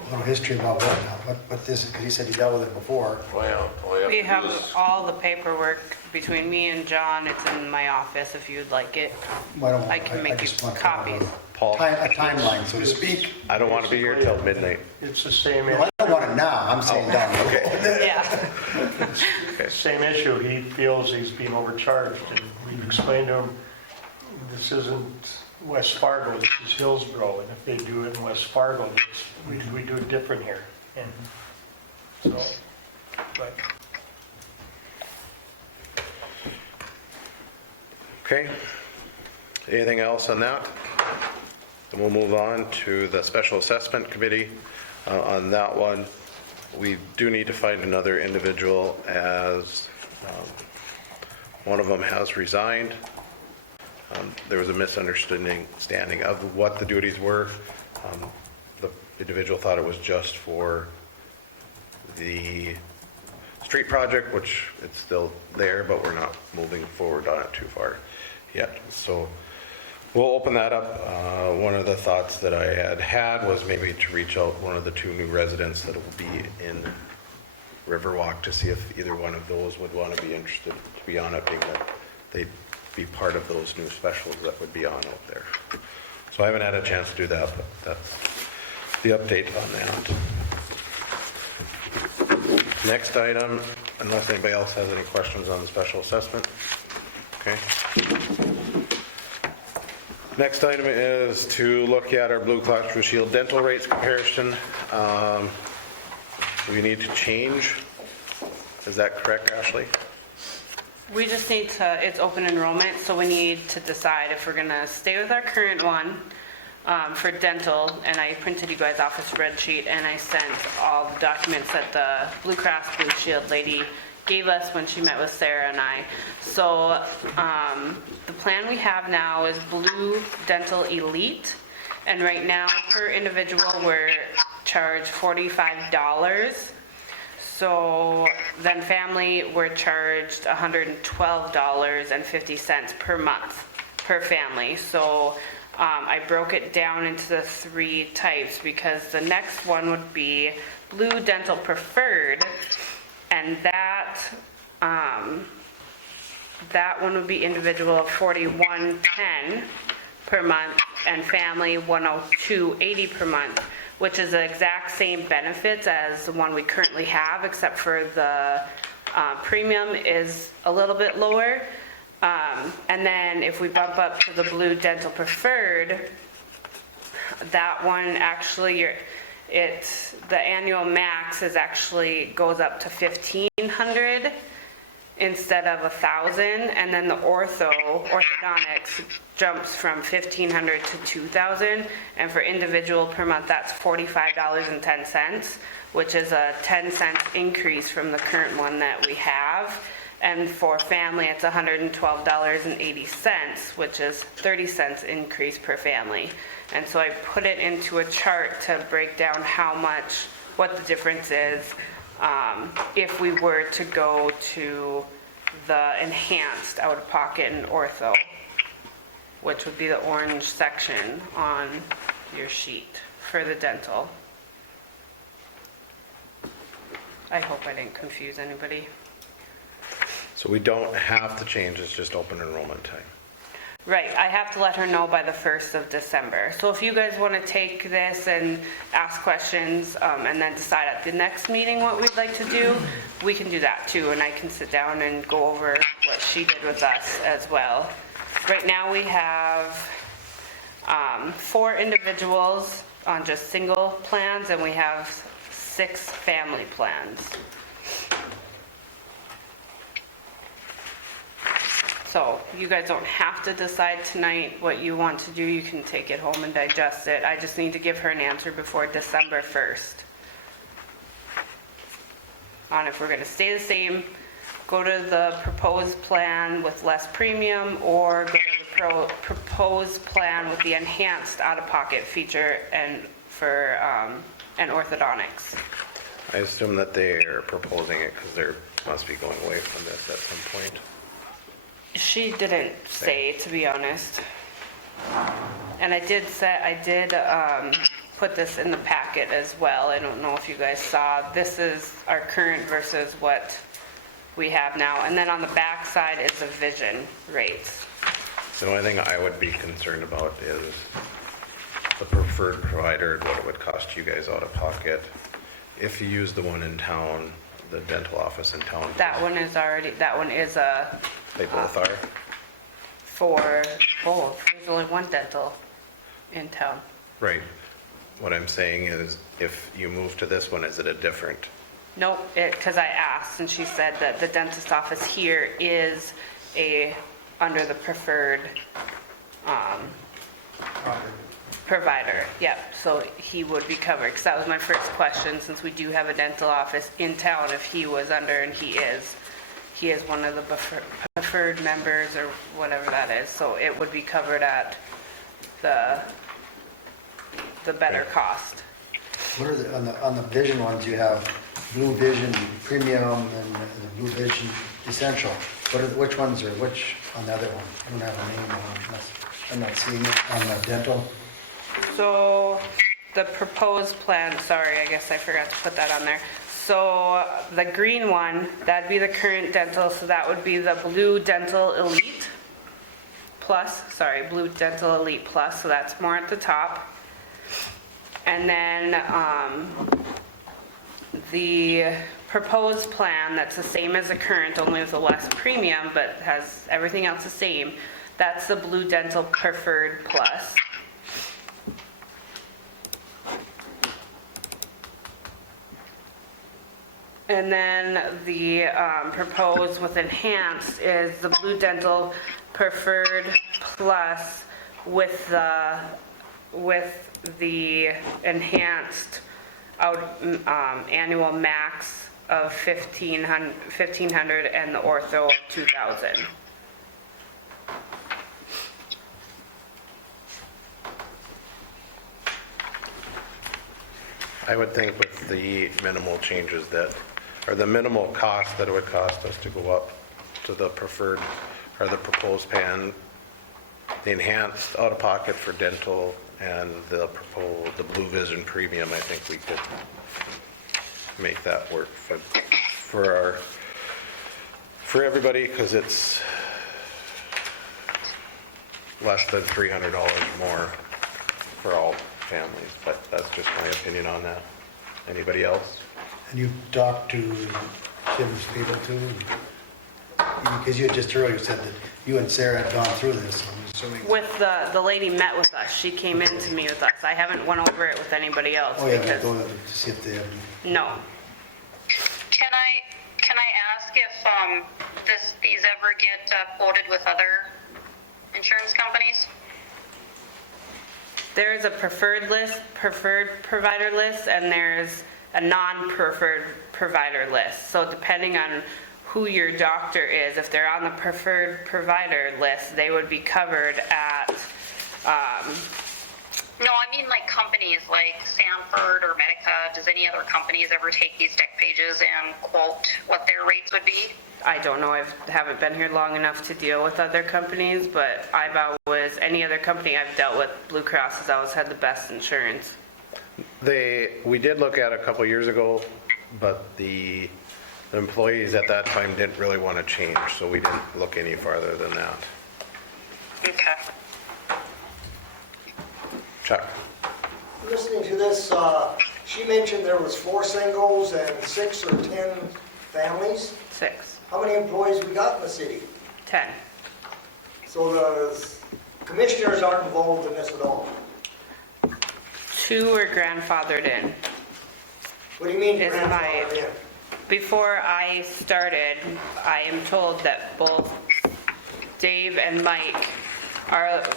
a little history about what this is, because he said he dealt with it before. Well, We have all the paperwork between me and John. It's in my office if you'd like it. I can make you just want copies. Paul? A timeline, so to speak. I don't want to be here till midnight. It's the same, Well, I don't want it now, I'm saying down the road. Yeah. same issue. He feels he's being overcharged, and we've explained to him, this isn't West Fargo, this is Hillsboro, and if they do it in West Fargo, we do it different here. And so, but Okay. Anything else on that? Then we'll move on to the Special Assessment Committee. On that one, we do need to find another individual as one of them has resigned. There was a misunderstanding of what the duties were. The individual thought it was just for the street project, which it's still there, but we're not moving forward on it too far yet. So we'll open that up. One of the thoughts that I had was maybe to reach out one of the 2 new residents that will be in Riverwalk to see if either one of those would want to be interested to be on it, being that they'd be part of those new specials that would be on out there. So I haven't had a chance to do that, but that's the update on that. Next item, unless anybody else has any questions on the special assessment. Okay. Next item is to look at our Blue Cross Blue Shield dental rates comparison. We need to change. Is that correct, Ashley? We just need to, it's open enrollment, so we need to decide if we're gonna stay with our current one for dental, and I printed you guys off a spreadsheet, and I sent all the documents that the Blue Cross Blue Shield lady gave us when she met with Sarah and I. So the plan we have now is Blue Dental Elite, and right now per individual we're charged $45. So then family, we're charged $112.50 per month per family. So I broke it down into the 3 types because the next one would be Blue Dental Preferred, and that one would be individual $41.10 per month and family $102.80 per month, which is the exact same benefits as the one we currently have, except for the premium is a little bit lower. And then if we bump up to the Blue Dental Preferred, that one actually, the annual max is actually goes up to $1,500 instead of $1,000, and then the orthodontics jumps from $1,500 to $2,000, and for individual per month that's $45.10, which is a 10-cent increase from the current one that we have. And for family it's $112.80, which is 30 cents increase per family. And so I put it into a chart to break down what the difference is if we were to go to the enhanced out-of-pocket and ortho, which would be the orange section on your sheet for the dental. I hope I didn't confuse anybody. So we don't have to change, it's just open enrollment time. Right, I have to let her know by the 1st of December. So if you guys want to take this and ask questions and then decide at the next meeting what we'd like to do, we can do that too, and I can sit down and go over what she did with us as well. Right now we have 4 individuals on just single plans, and we have 6 family plans. So you guys don't have to decide tonight what you want to do. You can take it home and digest it. I just need to give her an answer before December 1st on if we're going to stay the same, go to the proposed plan with less premium, or go to the proposed plan with the enhanced out-of-pocket feature and for and orthodontics. I assume that they are proposing it because they must be going away from this at some point. She didn't say, to be honest. And I did put this in the packet as well. I don't know if you guys saw. This is our current versus what we have now. And then on the back side is the vision rates. The only thing I would be concerned about is the preferred provider, what it would cost you guys out of pocket. If you use the one in town, the dental office in town. That one is a... They both are? for both. There's only one dental in town. Right. What I'm saying is, if you move to this one, is it a different? Nope, because I asked, and she said that the dentist office here is under the preferred provider. Yep, so he would be covered, because that was my first question, since we do have a dental office in town, if he was under, and he is one of the preferred members, or whatever that is, so it would be covered at the better cost. What are the, on the vision ones, you have Blue Vision Premium and the Blue Vision Essential. Which ones are which on the other one? I don't have a name on it. I'm not seeing it on the dental. So the proposed plan, sorry, I guess I forgot to put that on there. So the green one, that'd be the current dental, so that would be the Blue Dental Elite Plus, Blue Dental Elite Plus, so that's more at the top. And then the proposed plan, that's the same as the current, only with a less premium, but has everything else the same. That's the Blue Dental Preferred Plus. And then the proposed with enhanced is the Blue Dental Preferred Plus with the enhanced annual max of $1,500 and the ortho of $2,000. I would think with the minimal changes that, or the minimal cost that it would cost us to go up to the preferred, or the proposed plan, the enhanced out-of-pocket for dental and the Blue Vision Premium, I think we could make that work for everybody, because it's less than $300 more for all families, but that's just my opinion on that. Anybody else? And you talked to Jim's people too? Because you had just earlier said that you and Sarah had gone through this, I'm assuming. With the lady met with us, she came in to meet with us. I haven't went over it with anybody else. Oh, yeah, because- go to see if they have. No. Can I ask if these ever get quoted with other insurance companies? There's a preferred provider list, and there's a non-preferred provider list. So depending on who your doctor is, if they're on the preferred provider list, they would be covered at, No, I mean like companies like Sanford or Medica. Does any other companies ever take these deck pages and quote what their rates would be? I don't know, I haven't been here long enough to deal with other companies, but any other company I've dealt with, Blue Cross has always had the best insurance. We did look at it a couple years ago, but the employees at that time didn't really want to change, so we didn't look any farther than that. Okay. Chuck? Listening to this, she mentioned there was 4 singles and 6 or 10 families. 6. How many employees we got in the city? 10. So the commissioners aren't involved in this at all. 2 were grandfathered in. What do you mean Is grandfathered in? Before I started, I am told that both Dave and Mike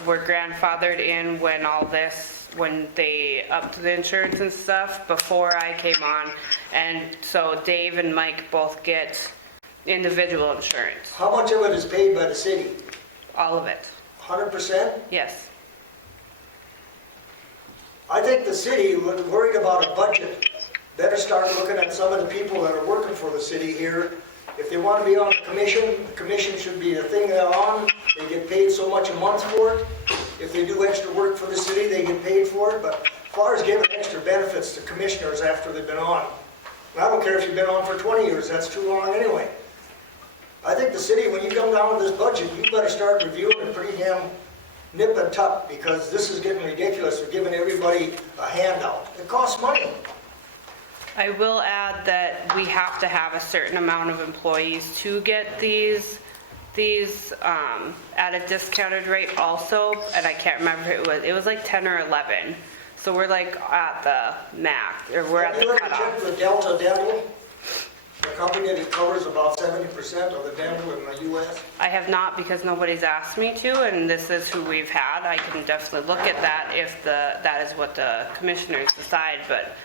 were grandfathered in when they upped the insurance and stuff before I came on. And so Dave and Mike both get individual insurance. How much of it is paid by the city? All of it. 100%? Yes. I think the city, worried about a budget, better start looking at some of the people that are working for the city here. If they want to be on the commission should be the thing they're on. They get paid so much a month for it. If they do extra work for the city, they get paid for it. But as far as giving extra benefits to commissioners after they've been on, and I don't care if you've been on for 20 years, that's too long anyway. I think the city, when you come down with this budget, you better start reviewing it pretty damn nip and tuck, because this is getting ridiculous. They're giving everybody a handout. It costs money. I will add that we have to have a certain amount of employees to get these these at a discounted rate also, and I can't remember if it was like 10 or 11. So we're like at the max, or we're at Have you the ever cutoff. checked with Delta Dental? The company that covers about 70% of the dental in the US? I have not, because nobody's asked me to, and this is who we've had. I can definitely look at that if that is what the commissioners decide, but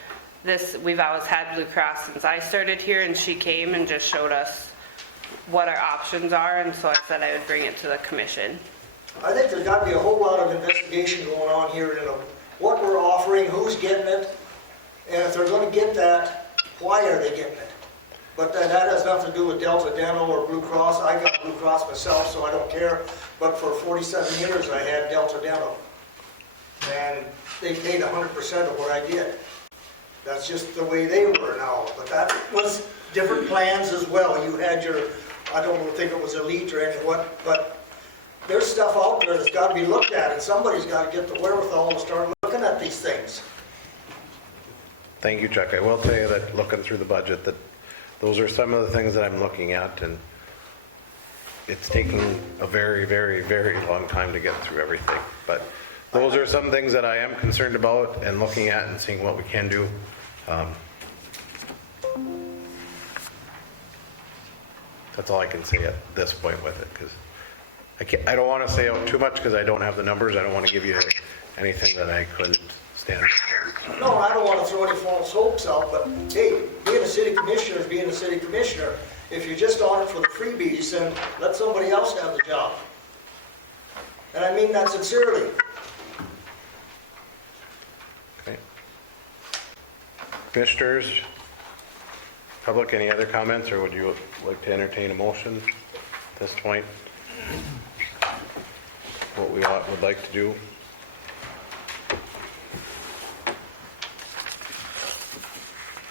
we've always had Blue Cross since I started here, and she came and just showed us what our options are, and so I said I would bring it to the commission. I think there's got to be a whole lot of investigation going on here, what we're offering, who's getting it, and if they're going to get that, why are they getting it? But that has nothing to do with Delta Dental or Blue Cross. I got Blue Cross myself, so I don't care. But for 47 years, I had Delta Dental. And they paid 100% of what I did. That's just the way they were now. But that was different plans as well. You had your, I don't think it was Elite or any what, but there's stuff out there that's got to be looked at, and somebody's got to get the wherewithal to start looking at these things. Thank you, Chuck. I will tell you that looking through the budget, that those are some of the things that I'm looking at, and it's taking a very, very, very long time to get through everything. But those are some things that I am concerned about and looking at and seeing what we can do. That's all I can say at this point with it, because I don't want to say out too much because I don't have the numbers. I don't want to give you anything that I couldn't stand for. No, I don't want to throw any false hopes out, but hey, being a city commissioner is being a city commissioner. If you're just on it for the freebies, then let somebody else have the job. And I mean that sincerely. Okay. Commissioners, public, any other comments, or would you like to entertain a motion at this point? What we would like to do?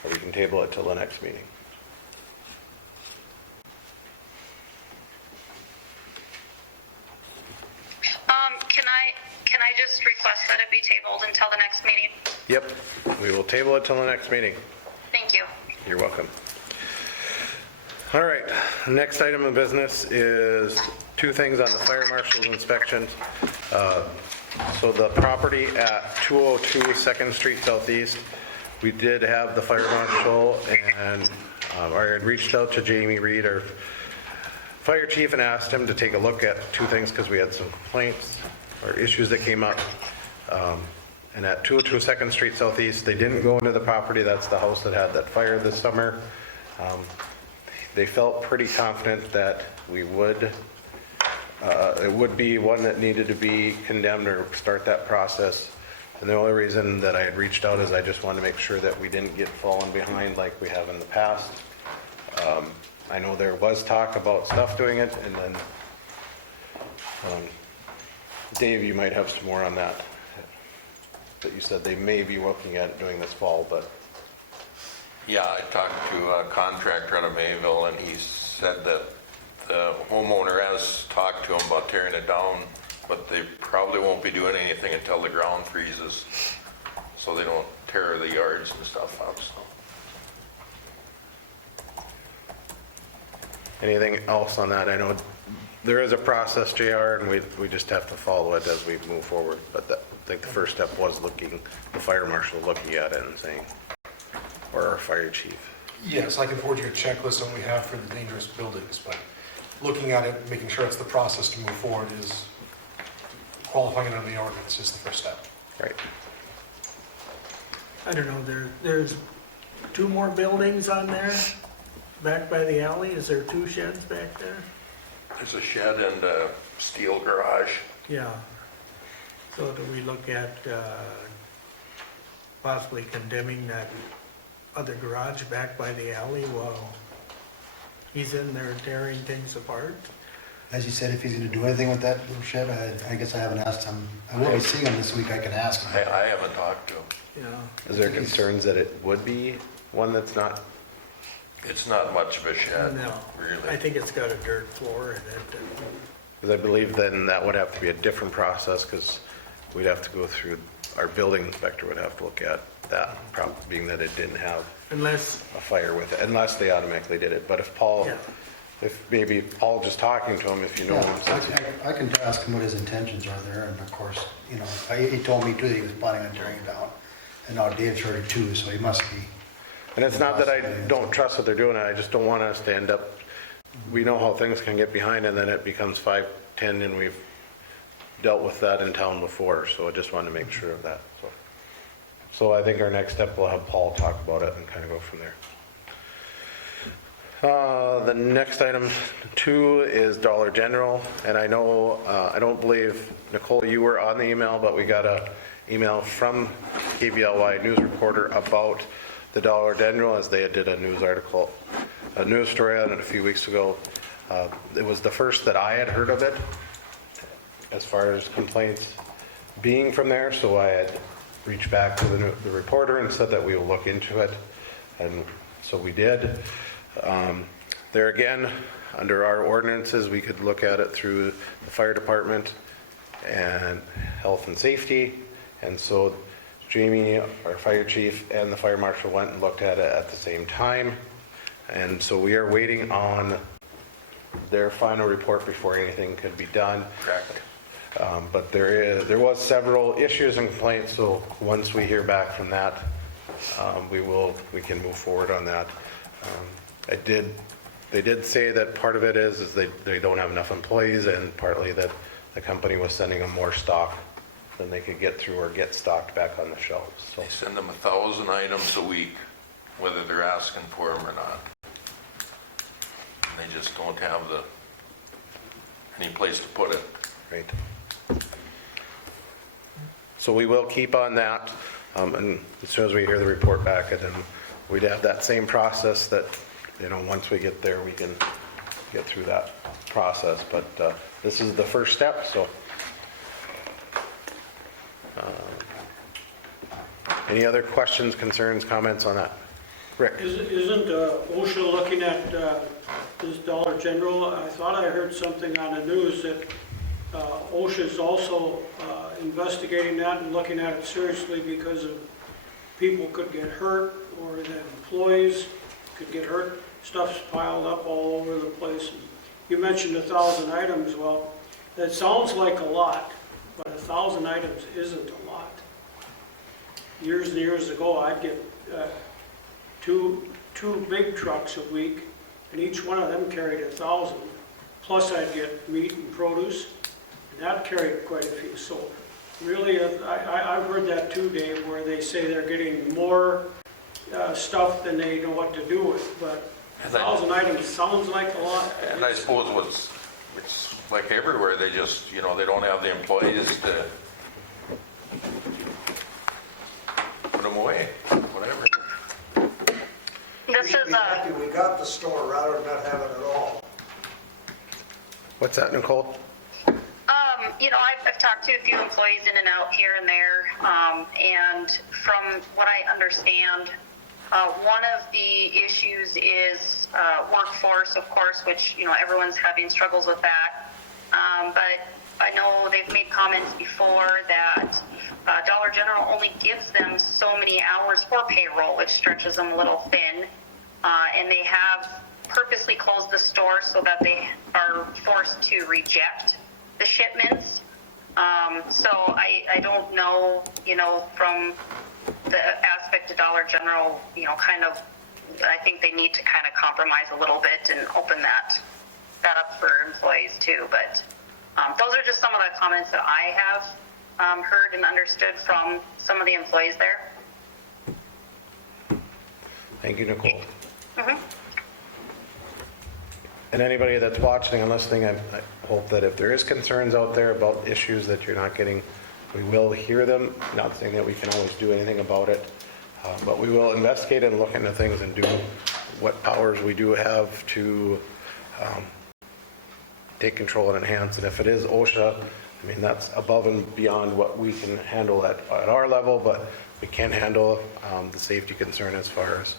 Or we can table it till the next meeting. Can I just request that it be tabled until the next meeting? Yep, we will table it till the next meeting. Thank you. You're welcome. All right, next item of business is two things on the fire marshal's inspections. So the property at 202 2nd Street Southeast, we did have the fire marshal, and I had reached out to Jamie Reed, our fire chief, and asked him to take a look at two things because we had some complaints or issues that came up. And at 202 2nd Street Southeast, they didn't go into the property. That's the house that had that fire this summer. They felt pretty confident that we would, it would be one that needed to be condemned or start that process. And the only reason that I had reached out is I just wanted to make sure that we didn't get fallen behind like we have in the past. I know there was talk about stuff doing it, and then Dave, you might have some more on that. That you said they may be looking at doing this fall, but. Yeah, I talked to a contractor out of Mayville, and he said that the homeowner has talked to him about tearing it down, but they probably won't be doing anything until the ground freezes, so they don't tear the yards and stuff up, so. Anything else on that? I know there is a process, JR, and we just have to follow it as we move forward, but I think the first step was the fire marshal looking at it and saying, or our fire chief. Yes, I can forward you a checklist on what we have for the dangerous buildings, but looking at it, making sure it's the process to move forward is qualifying it under the ordinance is the first step. Right. I don't know, there's two more buildings on there, back by the alley. Is there two sheds back there? There's a shed and a steel garage. Yeah. So do we look at possibly condemning that other garage back by the alley while he's in there tearing things apart? As you said, if he's gonna do anything with that little shed, I guess I haven't asked him. I will be seeing him this week, I can ask him. I haven't talked to him. Yeah. Is there concerns that it would be one that's not? It's not much of a shed, No, really. I think it's got a dirt floor in it. Because I believe then that would have to be a different process, because we'd have to go through, our building inspector would have to look at that, being that it didn't have Unless, a fire with it, unless they automatically did it. But if Paul Yeah. if maybe Paul just talking to him, if you know him. I can ask him what his intentions are there, and of course, you know, he told me too that he was planning on tearing it down. And now Dave's heard it too, so he must be. And it's not that I don't trust what they're doing, I just don't want us to end up, we know how things can get behind and then it becomes 5, 10, and we've dealt with that in town before, so I just wanted to make sure of that, so. So I think our next step, we'll have Paul talk about it and kind of go from there. The next item 2 is Dollar General, and I know, I don't believe, Nicole, you were on the email, but we got a email from KVLY news reporter about the Dollar General, as they did a news article, a news story on it a few weeks ago. It was the first that I had heard of it, as far as complaints being from there, so I had reached back to the reporter and said that we will look into it, and so we did. There again, under our ordinances, we could look at it through the fire department and health and safety, and so Jamie, our fire chief, and the fire marshal went and looked at it at the same time, and so we are waiting on their final report before anything could be done. Correct. But there was several issues and complaints, so once we hear back from that, we can move forward on that. They did say that part of it is they don't have enough employees, and partly that the company was sending them more stock than they could get through or get stocked back on the shelves. So They send them 1,000 items a week, whether they're asking for them or not. And they just don't have any place to put it. right. So we will keep on that, and as soon as we hear the report back, and then we'd have that same process that, you know, once we get there, we can get through that process. But this is the first step, so. Any other questions, concerns, comments on that? Rick? Isn't OSHA looking at this Dollar General? I thought I heard something on the news that OSHA is also investigating that and looking at it seriously because of people could get hurt, or that employees could get hurt. Stuff's piled up all over the place. You mentioned 1,000 items. Well, that sounds like a lot, but 1,000 items isn't a lot. Years and years ago, I'd get two big trucks a week, and each one of them carried 1,000. Plus, I'd get meat and produce, and that carried quite a few. So, really, I've heard that too, Dave, where they say they're getting more stuff than they know what to do with. But 1,000 items sounds like a lot. And I suppose it's like everywhere, they just, you know, they don't have the employees to put them away, whatever. We should be happy we got the store rather than not having it all. What's that, Nicole? You know, I've talked to a few employees in and out here and there, and from what I understand, one of the issues is workforce, of course, which, you know, everyone's having struggles with that. But I know they've made comments before that Dollar General only gives them so many hours for payroll, which stretches them a little thin. And they have purposely closed the store so that they are forced to reject the shipments. So I don't know, you know, from the aspect of Dollar General, you know, kind of, I think they need to kind of compromise a little bit and open that up for employees too. But those are just some of the comments that I have heard and understood from some of the employees there. Thank you, Nicole. Mm-hmm. And anybody that's watching and listening, I hope that if there is concerns out there about issues that you're not getting, we will hear them. Not saying that we can always do anything about it, but we will investigate and look into things and do what powers we do have to take control and enhance. And if it is OSHA, I mean, that's above and beyond what we can handle at our level, but we can handle the safety concern as far as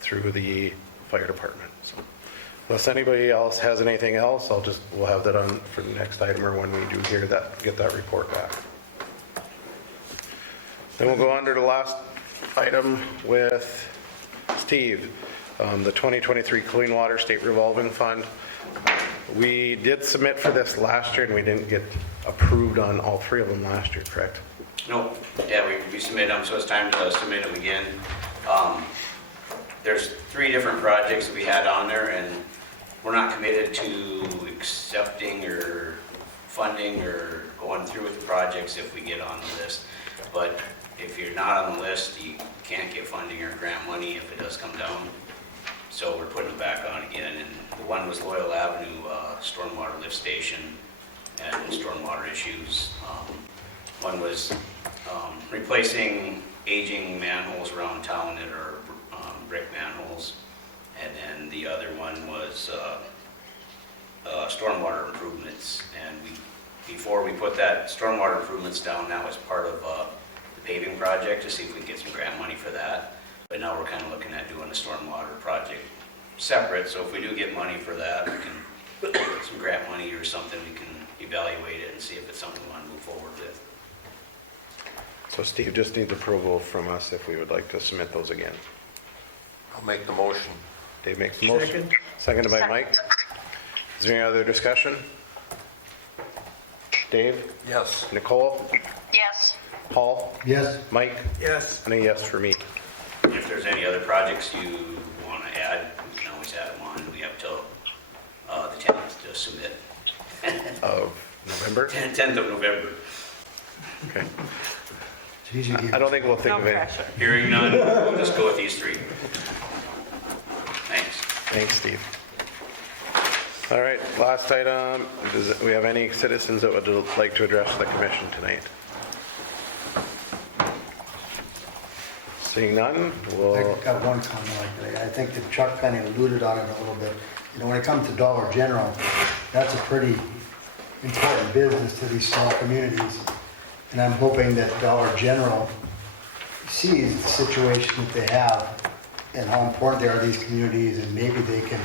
through the fire department. So, unless anybody else has anything else, we'll have that on for the next item or when we do hear that, get that report back. Then we'll go on to the last item with Steve. the 2023 Clean Water State Revolving Fund. We did submit for this last year and we didn't get approved on all 3 of them last year, correct? No, yeah, we submitted them, so it's time to submit them again. There's 3 different projects that we had on there, and we're not committed to accepting or funding or going through with the projects if we get on the list. But if you're not on the list, you can't get funding or grant money if it does come down. So we're putting it back on again, and the one was Loyal Avenue stormwater lift station and stormwater issues. One was replacing aging manholes around town that are brick manholes, and then the other one was stormwater improvements. And before we put that stormwater improvements down, that was part of the paving project to see if we can get some grant money for that. But now we're kind of looking at doing a stormwater project separate, so if we do get money for that, we can get some grant money or something, we can evaluate it and see if it's something we want to move forward with. So Steve just needs approval from us if we would like to submit those again. I'll make the motion. Dave makes the motion. Second. Seconded by Mike. Is there any other discussion? Dave? Yes. Nicole? Yes. Paul? Yes? Mike? Yes. And a yes for me. If there's any other projects you want to add, we can always add them on. We have till the 10th to submit. Of November? 10th of November. Okay. It's easy to I don't think we'll think No of it. pressure. Hearing none, we'll just go with these 3. Thanks. Thanks, Steve. All right, last item. Do we have any citizens that would like to address the commission tonight? Seeing none, we'll, I got one comment like that. I think that Chuck kind of alluded on it a little bit. You know, when it comes to Dollar General, that's a pretty important business to these small communities. And I'm hoping that Dollar General sees the situation that they have and how important they are to these communities, and maybe they can,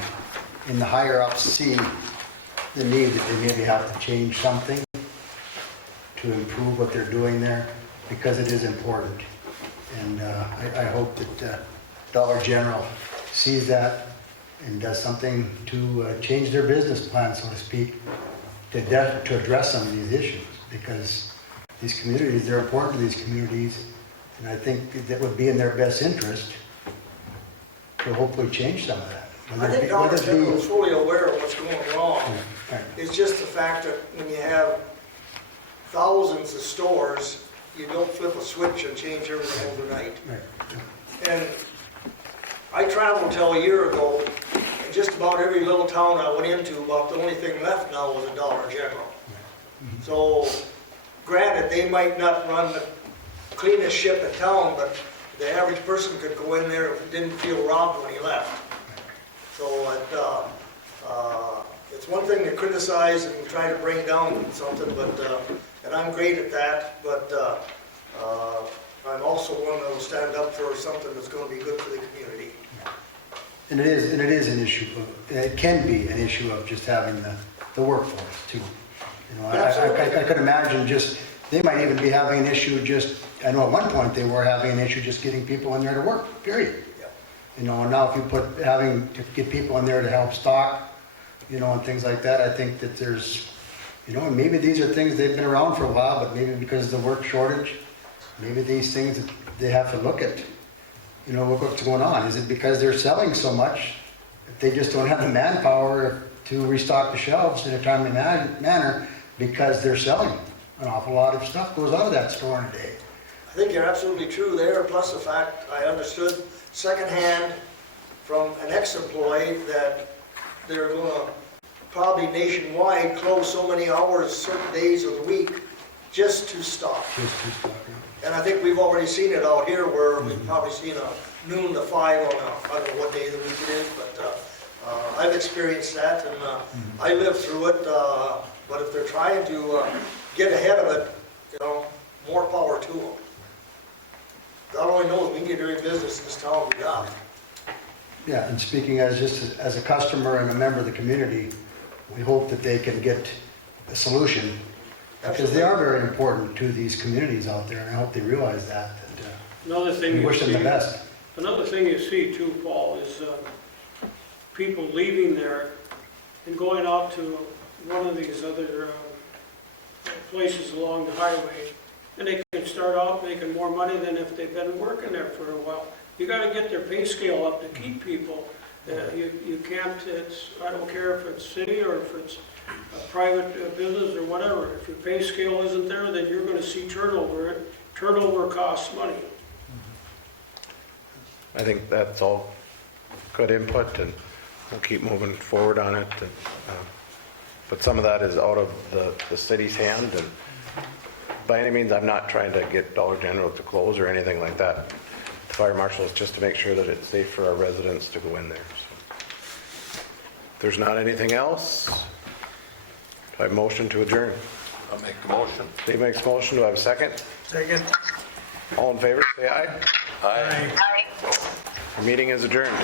in the higher ups, see the need that they maybe have to change something to improve what they're doing there, because it is important. And I hope that Dollar General sees that and does something to change their business plan, so to speak, to address some of these issues, because these communities, they're important to these communities, and I think that would be in their best interest to hopefully change some of that. I think Dollar General is fully aware of what's going wrong. Right. It's just the fact that when you have thousands of stores, you don't flip a switch and change everything overnight. Right. And I traveled till a year ago, and just about every little town I went into, about the only thing left now was a Dollar General. So granted, they might not run the cleanest ship in town, but the average person could go in there and didn't feel robbed when he left. So it's one thing to criticize and try to bring down something, but and I'm great at that, but I'm also one that will stand up for something that's going to be good for the community. And it is an issue, it can be an issue of just having the workforce too. You know, I could imagine just, they might even be having an issue just, I know at one point they were having an issue just getting people in there to work, period. Yep. You know, and now if you put, having to get people in there to help stock, you know, and things like that, I think that there's, you know, and maybe these are things they've been around for a while, but maybe because of the work shortage, maybe these things that they have to look at, you know, look what's going on. Is it because they're selling so much that they just don't have the manpower to restock the shelves in a timely manner because they're selling an awful lot of stuff goes out of that store in a day. I think you're absolutely true there, plus the fact I understood secondhand from an ex-employee that they're going to probably nationwide close so many hours certain days of the week just to stock. Just to stock, yeah. And I think we've already seen it out here where we've probably seen a noon to 5 on a, I don't know what day of the week it is, but I've experienced that, and I lived through it. But if they're trying to get ahead of it, you know, more power to them. God only knows we need every business in this town we got. Yeah, and speaking as a customer and a member of the community, we hope that they can get a solution, because they are very important to these communities out there, and I hope they realize that. Another thing We you wish them the see, best. another thing you see too, Paul, is people leaving there and going out to one of these other places along the highway, and they can start out making more money than if they've been working there for a while. You gotta get their pay scale up to keep people. You can't, I don't care if it's city or if it's a private business or whatever. If your pay scale isn't there, then you're gonna see turnover. Turnover costs money. I think that's all good input, and we'll keep moving forward on it. But some of that is out of the city's hand, and by any means, I'm not trying to get Dollar General to close or anything like that. The fire marshal is just to make sure that it's safe for our residents to go in there. So, if there's not anything else, do I have a motion to adjourn? I'll make the motion. Dave makes a motion, do I have a second? Second. All in favor, say aye. Aye. Aye. The meeting is adjourned.